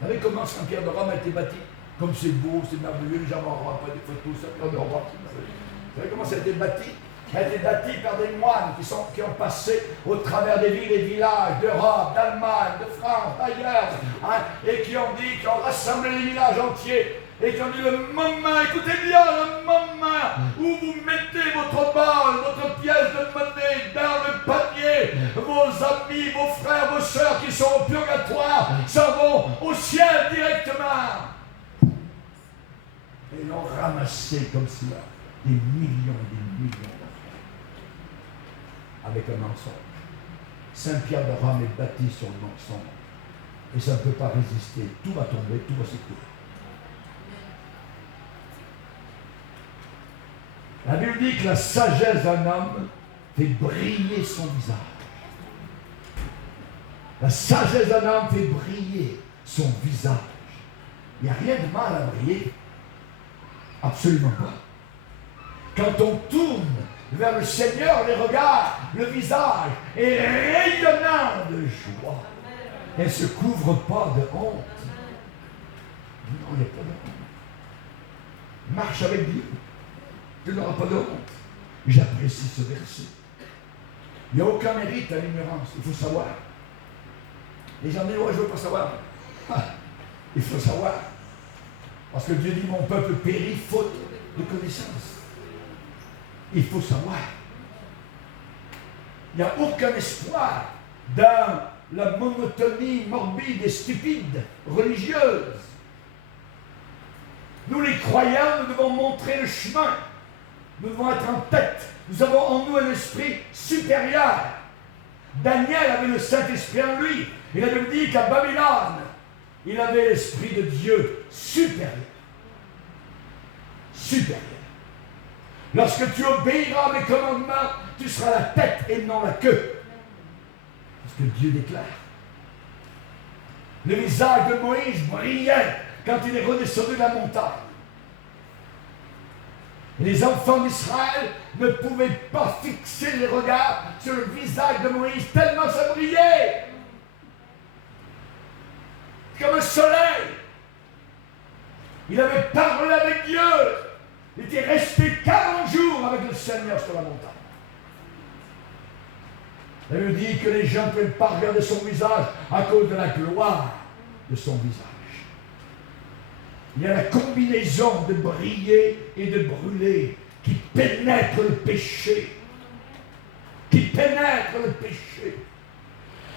Vous savez comment Saint-Pierre de Rome a été bâti? Comme c'est beau, c'est merveilleux, les gens vont avoir pas des photos, Saint-Pierre de Rome, c'est merveilleux. Vous savez comment ça a été bâti? Ça a été bâti par des moines qui ont passé au travers des villes et villages d'Europe, d'Allemagne, de France, d'ailleurs, hein, et qui ont rassemblé les villages entiers, et qui ont dit le moment, écoutez bien, le moment où vous mettez votre balle, votre pièce de monnaie dans le panier, vos amis, vos frères, vos sœurs qui sont au purgatoire s'en vont au ciel directement. Et ils ont ramassé comme cela des millions et des millions d'enfants avec un mensonge. Saint-Pierre de Rome est bâti sur le mensonge et ça ne peut pas résister. Tout va tomber, tout va s'écrouler. La Bible dit que la sagesse d'un homme fait briller son visage. La sagesse d'un homme fait briller son visage. Il n'y a rien de mal à briller. Absolument pas. Quand on tourne vers le Seigneur, les regards, le visage est rayonnant de joie. Elle ne se couvre pas de honte. Non, il n'y a pas de honte. Marche avec Dieu. Tu n'auras pas de honte. J'apprécie ce verset. Il n'y a aucun mérite à l'ignorance. Il faut savoir. Les gens disent, ouais, je ne veux pas savoir. Il faut savoir. Parce que Dieu dit, mon peuple périt faute de connaissance. Il faut savoir. Il n'y a aucun espoir dans la monotonie morbide et stupide, religieuse. Nous les croyants, nous devons montrer le chemin. Nous devons être en tête. Nous avons en nous un esprit supérieur. Daniel avait le Saint-Esprit en lui. Il avait dit qu'à Babylone, il avait l'Esprit de Dieu supérieur. Supérieur. Lorsque tu obéiras à mes commandements, tu seras la tête et non la queue. C'est ce que Dieu déclare. Le visage de Moïse brillait quand il est redescendu de la montagne. Et les enfants d'Israël ne pouvaient pas fixer les regards sur le visage de Moïse tellement ça brillait. Comme un soleil. Il avait parlé avec Dieu. Il était resté 40 jours avec le Seigneur sur la montagne. Elle lui dit que les gens ne peuvent pas regarder son visage à cause de la gloire de son visage. Il y a la combinaison de briller et de brûler qui pénètre le péché. Qui pénètre le péché.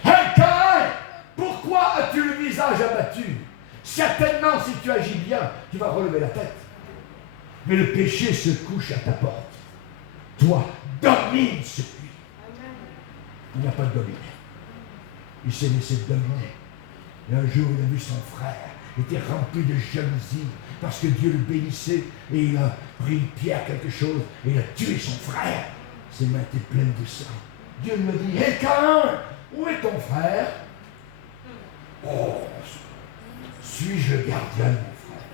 Hey, Caïn, pourquoi as-tu le visage abattu? Certainement, si tu agis bien, tu vas relever la tête. Mais le péché se couche à ta porte. Toi, domine sur lui. Il n'a pas dominé. Il s'est laissé dominer. Et un jour, il a vu son frère. Il était rempli de jalousie parce que Dieu le bénissait et il a pris une pierre, quelque chose, et il a tué son frère. Ses mains étaient pleines de sang. Dieu lui a dit, hé Caïn, où est ton frère? Oh, suis-je le gardien de mon frère?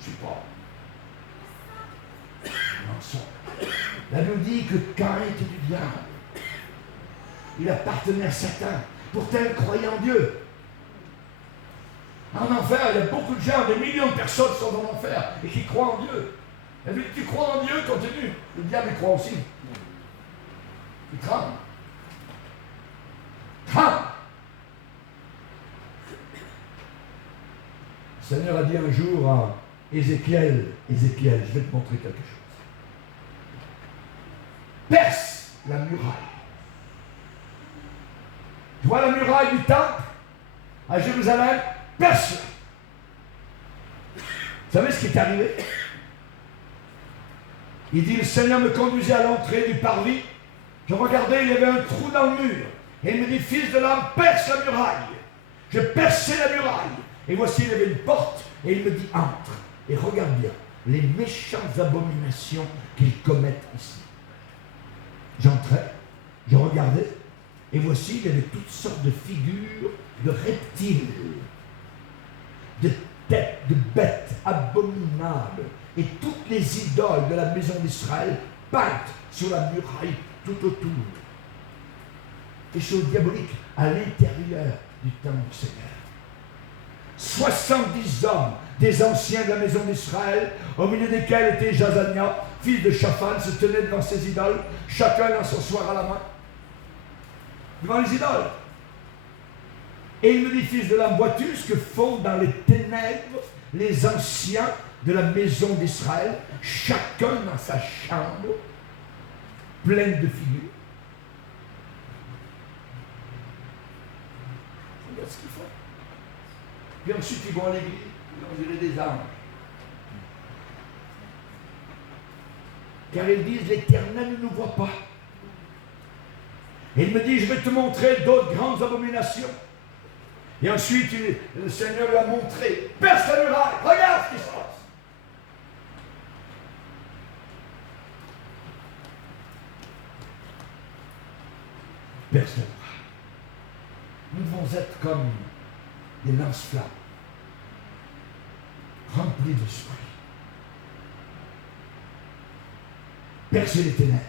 Je ne sais pas. Mensonge. La Bible dit que Caïn était du diable. Il appartenait à Satan. Pourtant, il croyait en Dieu. En enfer, il y a beaucoup de gens, des millions de personnes sont dans l'enfer et qui croient en Dieu. Elle dit, tu crois en Dieu, continue. Le diable, il croit aussi. Il tremble. Tremble. Le Seigneur a dit un jour à Ézéchiel, Ézéchiel, je vais te montrer quelque chose. Perce la muraille. Tu vois la muraille du temple à Jérusalem? Perce-la. Vous savez ce qui est arrivé? Il dit, le Seigneur me conduisait à l'entrée du parvis. Je regardais, il y avait un trou dans le mur. Et il me dit, fils de l'homme, perce la muraille. Je perçais la muraille. Et voici, il y avait une porte. Et il me dit, entre. Et regarde bien. les méchantes abominations qu'ils commettent ici. J'entrais, je regardais, et voici, il y avait toutes sortes de figures de reptiles, de têtes, de bêtes abominables, et toutes les idoles de la maison d'Israël peintes sur la muraille tout autour. Des choses diaboliques à l'intérieur du temple du Seigneur. 70 hommes, des anciens de la maison d'Israël, au milieu desquels était Jazania, fils de Shaphan, se tenaient devant ces idoles, chacun dans son soir à la main, devant les idoles. Et il me dit, fils de l'homme, vois-tu ce que font dans les ténèbres les anciens de la maison d'Israël, chacun dans sa chambre, pleine de figures? Regarde ce qu'ils font. Puis ensuite, ils vont à l'église, ils vont gérer des anges. Car ils disent, l'Éternel ne nous voit pas. Et il me dit, je vais te montrer d'autres grandes abominations. Et ensuite, le Seigneur lui a montré, perce la muraille, regarde ce qui se passe. Perce la muraille. Nous devons être comme des lance-flammes, remplis d'esprit. Percer les ténèbres,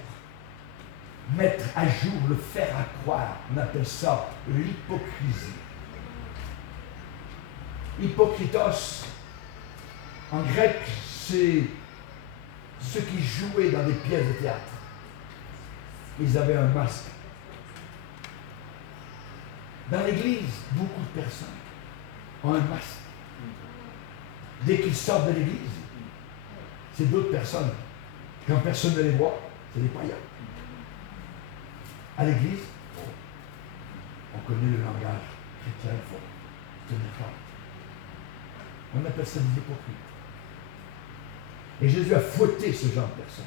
mettre à jour le faire à croire, on appelle ça l'hypocrisie. Hypocritos, en grec, c'est ceux qui jouaient dans des pièces de théâtre. Ils avaient un masque. Dans l'église, beaucoup de personnes ont un masque. Dès qu'ils sortent de l'église, c'est d'autres personnes. Quand personne ne les voit, c'est des païens. À l'église, on connaît le langage chrétien, il faut tenir compte. On appelle ça des hypocrites. Et Jésus a fouetté ce genre de personnes.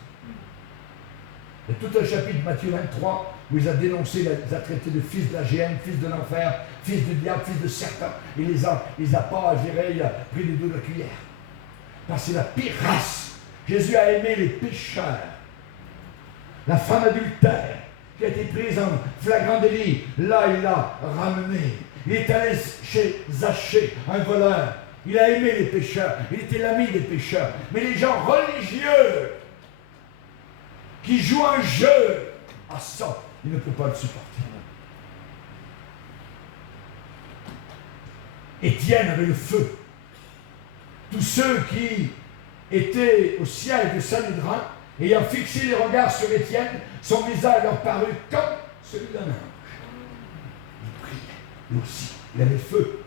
Il y a tout un chapitre de Matthieu 23 où il a dénoncé, il a traité de fils de la géhenne, fils de l'enfer, fils du diable, fils de serpent. Il les a pas gérés, il a pris les deux de la cuillère. Parce que c'est la pire race. Jésus a aimé les pécheurs. La femme adultère qui a été prise en flagrant délit, là il l'a ramenée. Il est allé chez Zachée, un voleur. Il a aimé les pécheurs, il était l'ami des pécheurs. Mais les gens religieux qui jouent un jeu, à ça, il ne peut pas le supporter. Étienne avait le feu. Tous ceux qui étaient au siège de Sanhédrin, ayant fixé les regards sur Étienne, son visage leur parut comme celui d'un ange. Il priait, lui aussi. Il avait le feu,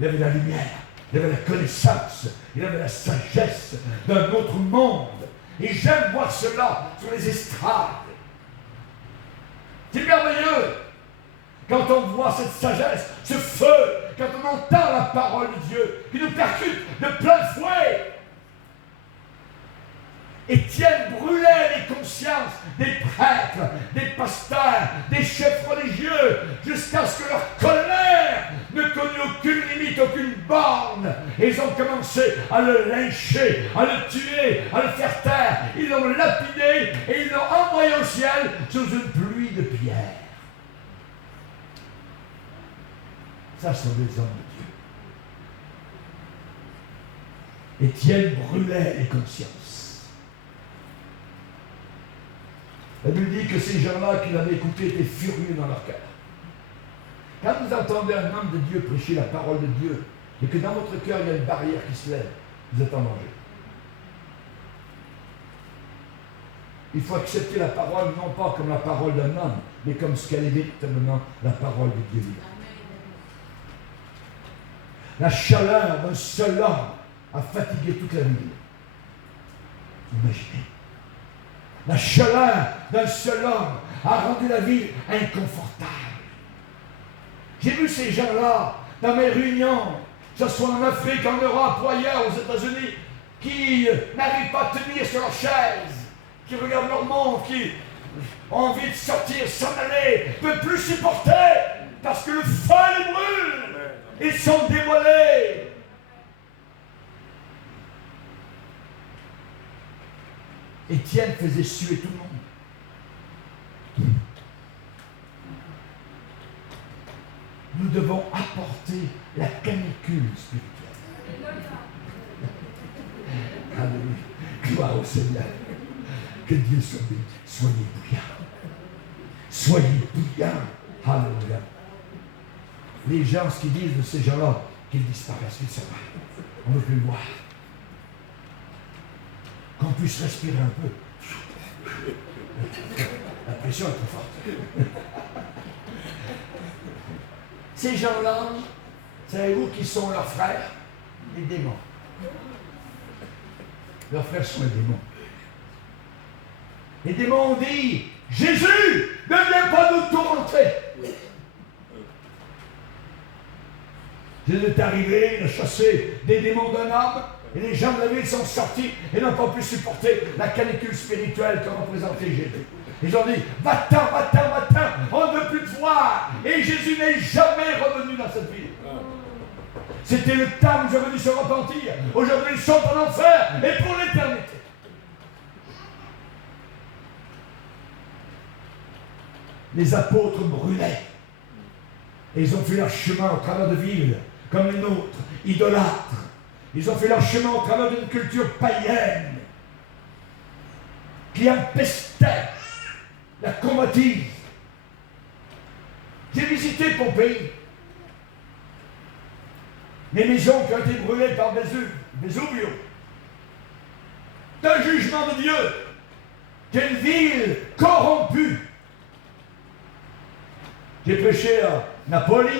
il avait la lumière, il avait la connaissance, il avait la sagesse d'un autre monde. Et j'aime voir cela sur les estrades. C'est merveilleux quand on voit cette sagesse, ce feu, quand on entend la parole de Dieu qui nous percute de plein fouet. Étienne brûlait les consciences des prêtres, des pasteurs, des chefs religieux, jusqu'à ce que leur colère ne connût aucune limite, aucune borne. Et ils ont commencé à le lyncher, à le tuer, à le faire taire. Ils l'ont lapidé et ils l'ont envoyé au ciel sous une pluie de pierres. Ça sont des hommes de Dieu. Étienne brûlait les consciences. La Bible dit que ces gens-là qui l'avaient écouté étaient furieux dans leur cœur. Quand vous entendez un homme de Dieu prêcher la parole de Dieu et que dans votre cœur il y a une barrière qui se lève, vous êtes en danger. Il faut accepter la parole non pas comme la parole d'un homme, mais comme ce qu'elle est véritablement, la parole de Dieu. La chaleur d'un seul homme a fatigué toute la ville. Imaginez. La chaleur d'un seul homme a rendu la vie inconfortable. J'ai vu ces gens-là dans mes réunions, que ce soit en Afrique, en Europe ou ailleurs, aux États-Unis, qui n'arrivent pas à tenir sur leur chaise, qui regardent leur monde, qui ont envie de sortir, s'en aller, ne peuvent plus supporter, parce que le feu les brûle. Ils sont dévoilés. Étienne faisait suer tout le monde. Nous devons apporter la canicule spirituelle. Alléluia. Gloire au Seigneur. Que Dieu soit béni. Soyez bouillants. Soyez bouillants. Alléluia. Les gens, ce qu'ils disent de ces gens-là, qu'ils disparaissent, qu'ils s'en vont. On ne veut plus le voir. Qu'on puisse respirer un peu. La pression est trop forte. Ces gens-là, savez-vous qui sont leurs frères? Les démons. Leurs frères sont les démons. Les démons ont dit, Jésus, ne viens pas nous tourmenter. Jésus est arrivé, il a chassé des démons d'un homme, et les gens de la ville sont sortis et n'ont pas pu supporter la canicule spirituelle que représentait Jésus. Ils ont dit, va-t'en, va-t'en, va-t'en, on ne veut plus te voir. Et Jésus n'est jamais revenu dans cette ville. C'était le temps où ils auraient dû se repentir. Aujourd'hui, ils sont en enfer et pour l'éternité. Les apôtres brûlaient. Et ils ont fait leur chemin au travers de villes comme les nôtres, idolâtres. Ils ont fait leur chemin au travers d'une culture païenne qui empestait la convoitise. J'ai visité Pompéi. Les maisons qui ont été brûlées par Vesuvio. C'est un jugement de Dieu. Quelle ville corrompue. J'ai prêché à Napoli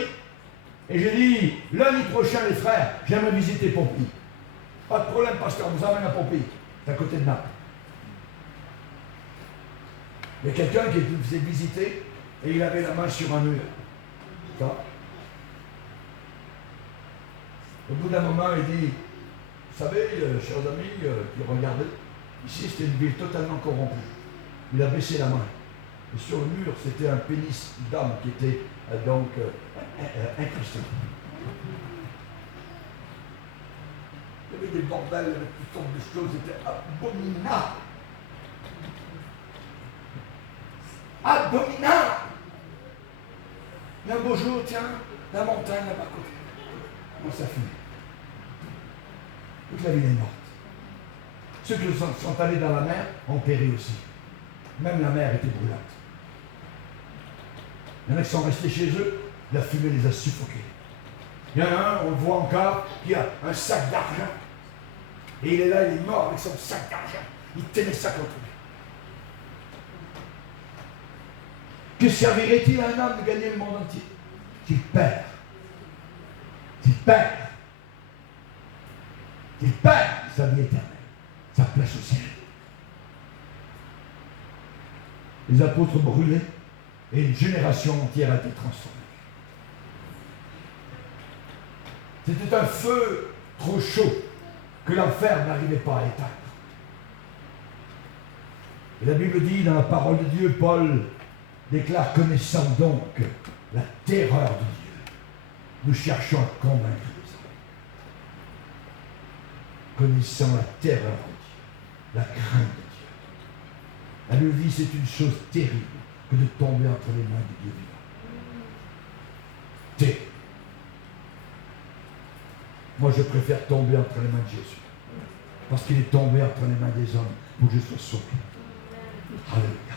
et j'ai dit, lundi prochain les frères, j'aimerais visiter Pompéi. Pas de problème, pasteur, on vous amène à Pompéi. C'est à côté de Naples. Il y a quelqu'un qui nous faisait visiter et il avait la main sur un mur. Ça. Au bout d'un moment, il dit, vous savez, chers amis qui regardaient, ici c'était une ville totalement corrompue. Il a baissé la main. Et sur le mur, c'était un pénis d'homme qui était incrusté. Il y avait des bordels avec toutes sortes de choses, c'était abominable. Abominable. Mais un beau jour, tiens, la montagne là-bas, comment ça finit? Toute la ville est morte. Ceux qui sont allés dans la mer ont péri aussi. Même la mer était brûlante. Il y en a qui sont restés chez eux, la fumée les a suffoqués. Il y en a un, on le voit encore, qui a un sac d'argent. Et il est là, il est mort avec son sac d'argent. Il tenait ça contre lui. Que servirait-il à un homme de gagner le monde entier s'il perd? S'il perd sa vie éternelle, sa place au ciel. Les apôtres brûlaient et une génération entière a été transformée. C'était un feu trop chaud que l'enfer n'arrivait pas à éteindre. Et la Bible dit dans la parole de Dieu, Paul déclare, connaissant donc la terreur de Dieu, nous cherchons à convaincre les hommes. Connaissant la terreur de Dieu, la crainte de Dieu. La Bible dit, c'est une chose terrible que de tomber entre les mains de Dieu vivant. Terrible. Moi, je préfère tomber entre les mains de Jésus. Parce qu'il est tombé entre les mains des hommes pour que je sois sauvé. Alléluia.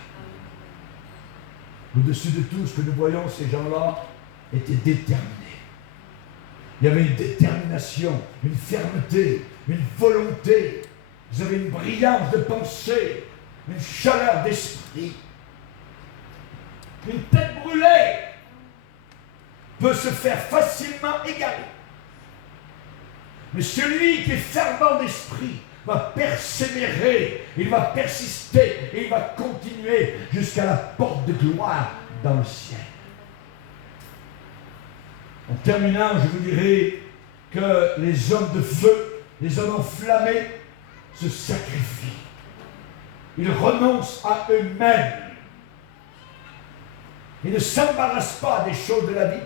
Au-dessus de tout, ce que nous voyons, ces gens-là étaient déterminés. Il y avait une détermination, une fermeté, une volonté. Ils avaient une brillance de pensée, une chaleur d'esprit. Une tête brûlée peut se faire facilement égarer. Mais celui qui est fervent d'esprit va persévérer, il va persister et il va continuer jusqu'à la porte de gloire dans le ciel. En terminant, je vous dirai que les hommes de feu, les hommes enflammés se sacrifient. Ils renoncent à eux-mêmes. Ils ne s'embarrassent pas des choses de la vie.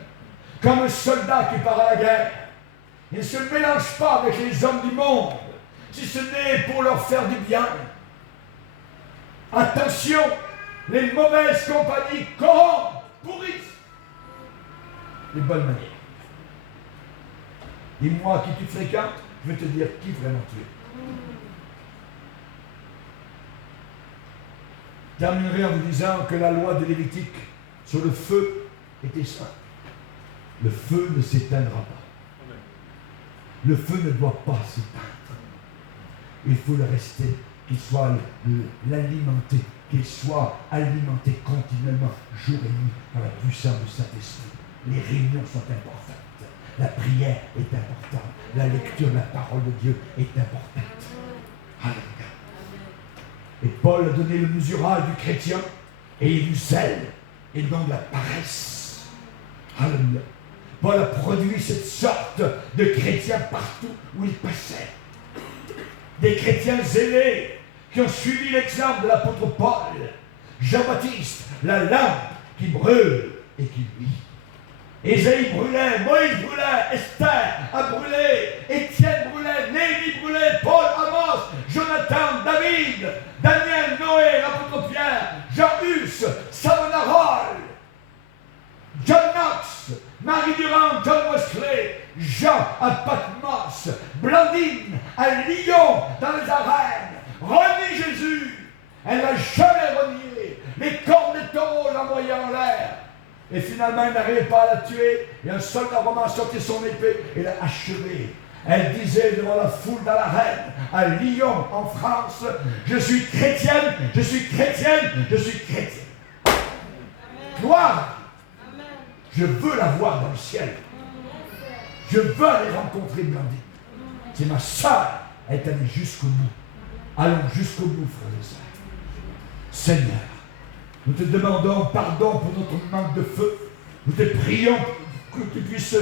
Comme un soldat qui part à la guerre. Ils ne se mélangent pas avec les hommes du monde, si ce n'est pour leur faire du bien. Attention, les mauvaises compagnies corrompent, pourrissent les bonnes manières. Dis-moi qui tu fréquentes, je vais te dire qui vraiment tu es. Je terminerai en vous disant que la loi de Lévitique sur le feu était simple. Le feu ne s'éteindra pas. Le feu ne doit pas s'éteindre. Il faut le rester, qu'il soit l'alimenter, qu'il soit alimenté continuellement, jour et nuit, par la puissance du Saint-Esprit. Les réunions sont importantes. La prière est importante. La lecture de la parole de Dieu est importante. Alléluia. Et Paul a donné le mesurage du chrétien et il eut zèle et non de la paresse. Alléluia. Paul a produit cette sorte de chrétiens partout où il passait. Des chrétiens zélés qui ont suivi l'exemple de l'apôtre Paul. Jean-Baptiste, la lampe qui brûle et qui luit. Ésaïe brûlait, Moïse brûlait, Esther a brûlé, Étienne brûlait, Néhémie brûlait, Paul, Amos, Jonathan, David, Daniel, Noé, l'apôtre Pierre, Jean-Hus, Savonarole, John Knox, Marie Durand, John Wesley, Jean à Patmos, Blandine à Lyon dans les arènes, renie Jésus, elle n'a jamais renié, les cornes des taureaux l'envoyaient en l'air. Et finalement, il n'arrivait pas à la tuer. Et un soldat romain a sorti son épée et l'a achevée. Elle disait devant la foule dans l'arène, à Lyon, en France, je suis chrétienne, je suis chrétienne, je suis chrétienne. Amen. Gloire. Amen. Je veux la voir dans le ciel. Je veux aller rencontrer Blandine. C'est ma sœur. Elle est allée jusqu'au bout. Allons jusqu'au bout, frères et sœurs. Seigneur, nous te demandons pardon pour notre manque de feu. Nous te prions que tu puisses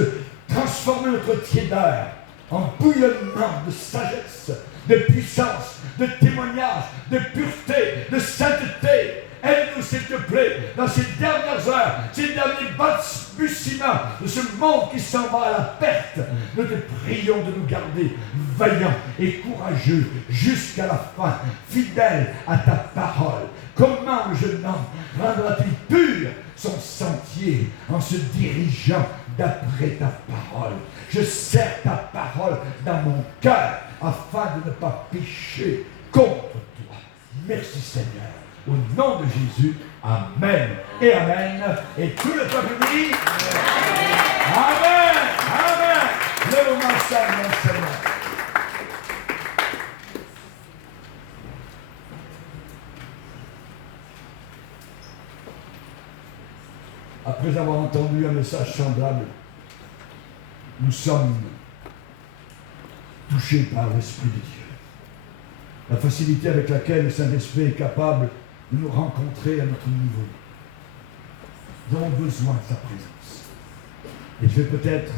transformer notre tiédeur en bouillonnement de sagesse, de puissance, de témoignage, de pureté, de sainteté. Aide-nous, s'il te plaît, dans ces dernières heures, ces derniers balbutiements de ce monde qui s'en va à la perte. Nous te prions de nous garder vaillants et courageux jusqu'à la fin, fidèles à ta parole. Comment le jeune homme rendra-t-il pur son sentier en se dirigeant d'après ta parole? Je serre ta parole dans mon cœur afin de ne pas pécher contre toi. Merci Seigneur. Au nom de Jésus, Amen et Amen. Et tout le peuple dit Amen. Amen. Lève-moi ça, mon Seigneur. Après avoir entendu un message semblable, nous sommes touchés par l'Esprit de Dieu. La facilité avec laquelle le Saint-Esprit est capable de nous rencontrer à notre niveau. Nous avons besoin de sa présence. Et je vais peut-être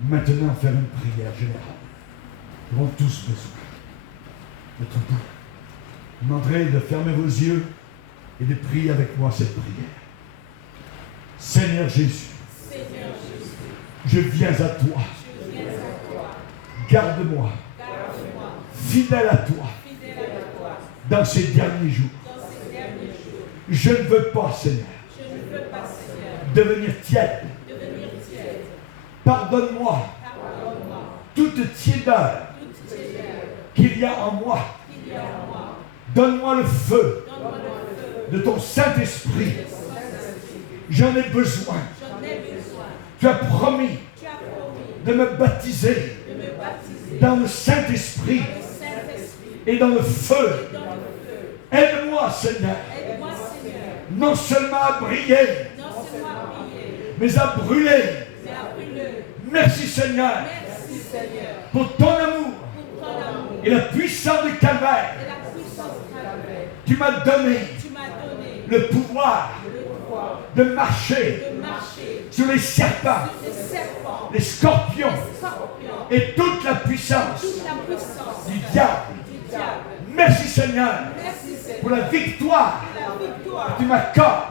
maintenant faire une prière générale. Nous avons tous besoin d'être debout. Je vous demanderai de fermer vos yeux et de prier avec moi cette prière. Seigneur Jésus, je viens à toi. Garde-moi, fidèle à toi, dans ces derniers jours. Je ne veux pas, Seigneur, devenir tiède. Pardonne-moi toute tiédeur qu'il y a en moi. Donne-moi le feu de ton Saint-Esprit. J'en ai besoin. Tu as promis de me baptiser dans le Saint-Esprit et dans le feu. Aide-moi, Seigneur, non seulement à briller, mais à brûler. Merci, Seigneur, pour ton amour et la puissance du calvaire. Tu m'as donné le pouvoir de marcher sur les serpents, les scorpions et toute la puissance du diable. Merci Seigneur pour la victoire que tu m'accordes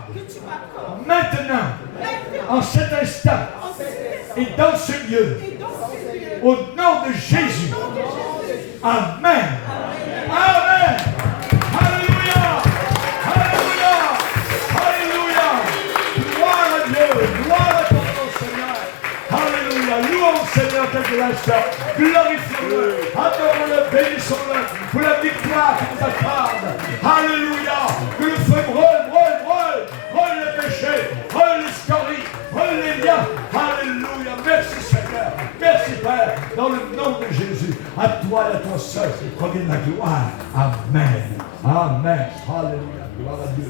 maintenant, en cet instant et dans ce lieu. Au nom de Jésus. Amen. Amen. Alléluia. Seigneur quelques instants. Glorifions-le, adorons-le, bénissons-le pour la victoire qui nous accorde. Alléluia. Que le feu brûle les péchés, brûle les scories, brûle les liens. Alléluia. Merci Seigneur. Merci Père. Dans le nom de Jésus, à toi et à toi seul, revienne la gloire. Amen. Amen. Alléluia. Gloire à Dieu.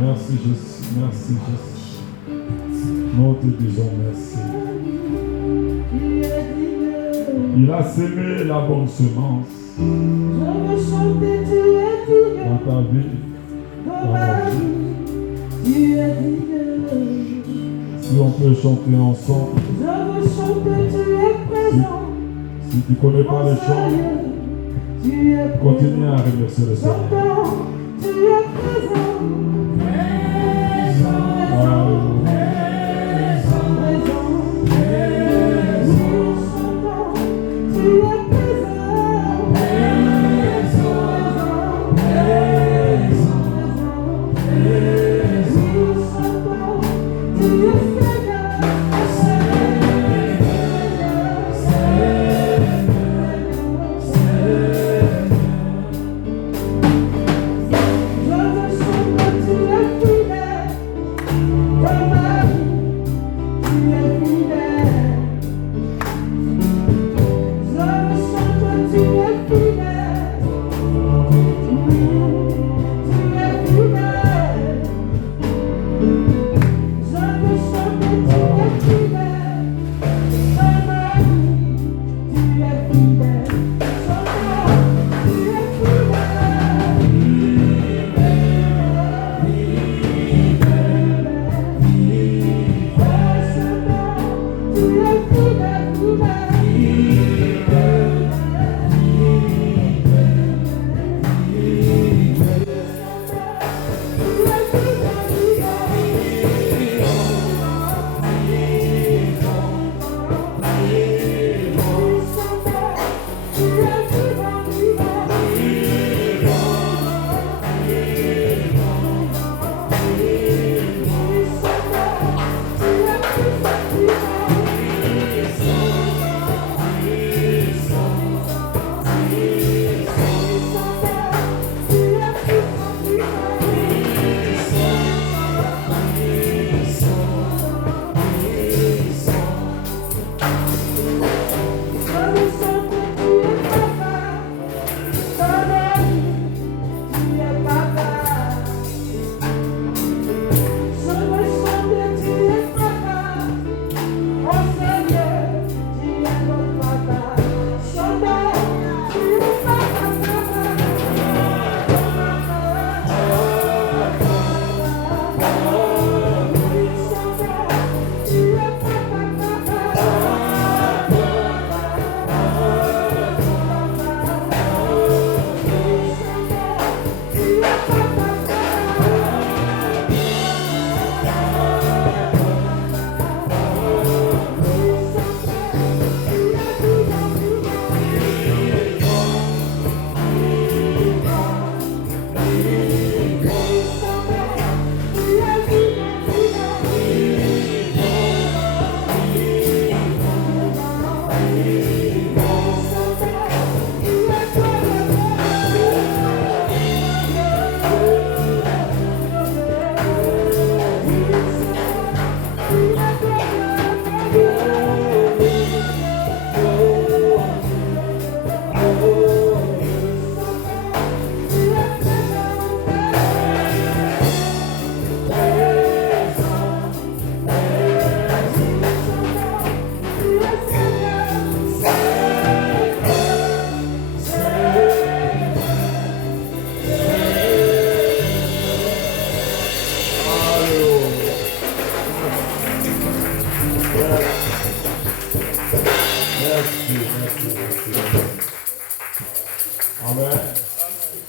Merci Jésus, merci Jésus. Nous te disons merci. Il a semé la bonne semence dans ta vie, dans ma vie. Si on peut chanter ensemble, si tu ne connais pas les chants, continue à remercier le Seigneur.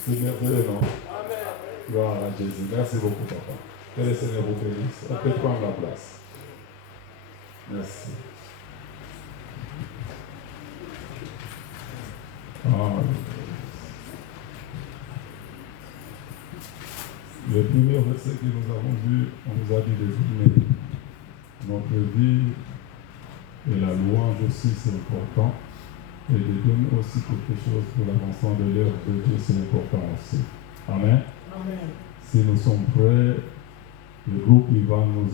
C'est merveilleux, non? Gloire à Jésus. Merci beaucoup, papa. Que le Seigneur vous bénisse. On peut prendre la place. Merci. Le premier verset que nous avons vu, on nous a dit de donner notre vie et la louange aussi, c'est important. Et de donner aussi quelque chose pour l'avancement de l'œuvre de Dieu, c'est important aussi. Amen. Amen. Si nous sommes prêts, le groupe il va nous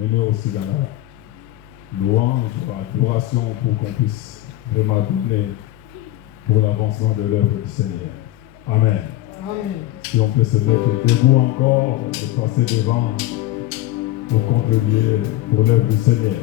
amener aussi dans la louange, l'adoration pour qu'on puisse vraiment donner pour l'avancement de l'œuvre du Seigneur. Amen. Amen. Si on peut se mettre debout encore, de passer devant pour contribuer pour l'œuvre du Seigneur.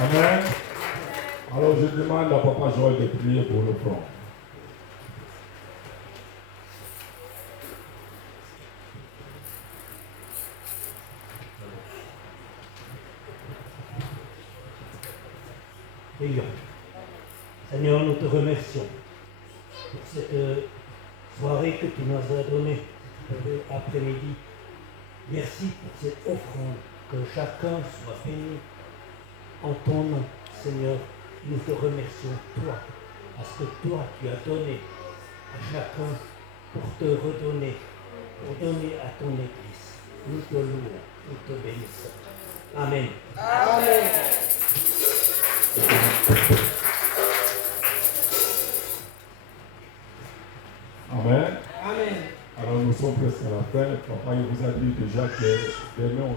Amen. Alors je demande à Papa Joël de prier pour le front. Prions. Seigneur, nous te remercions pour cette soirée que tu nous as donnée cet après-midi. Merci pour cette offrande, que chacun soit béni en ton nom, Seigneur. Nous te remercions, toi, parce que toi, tu as donné à chacun pour te redonner, pour donner à ton Église. Nous te louons, nous te bénissons. Amen. Amen. Amen. Amen. Alors nous sommes presque à la fin. Papa il vous a dit déjà que demain on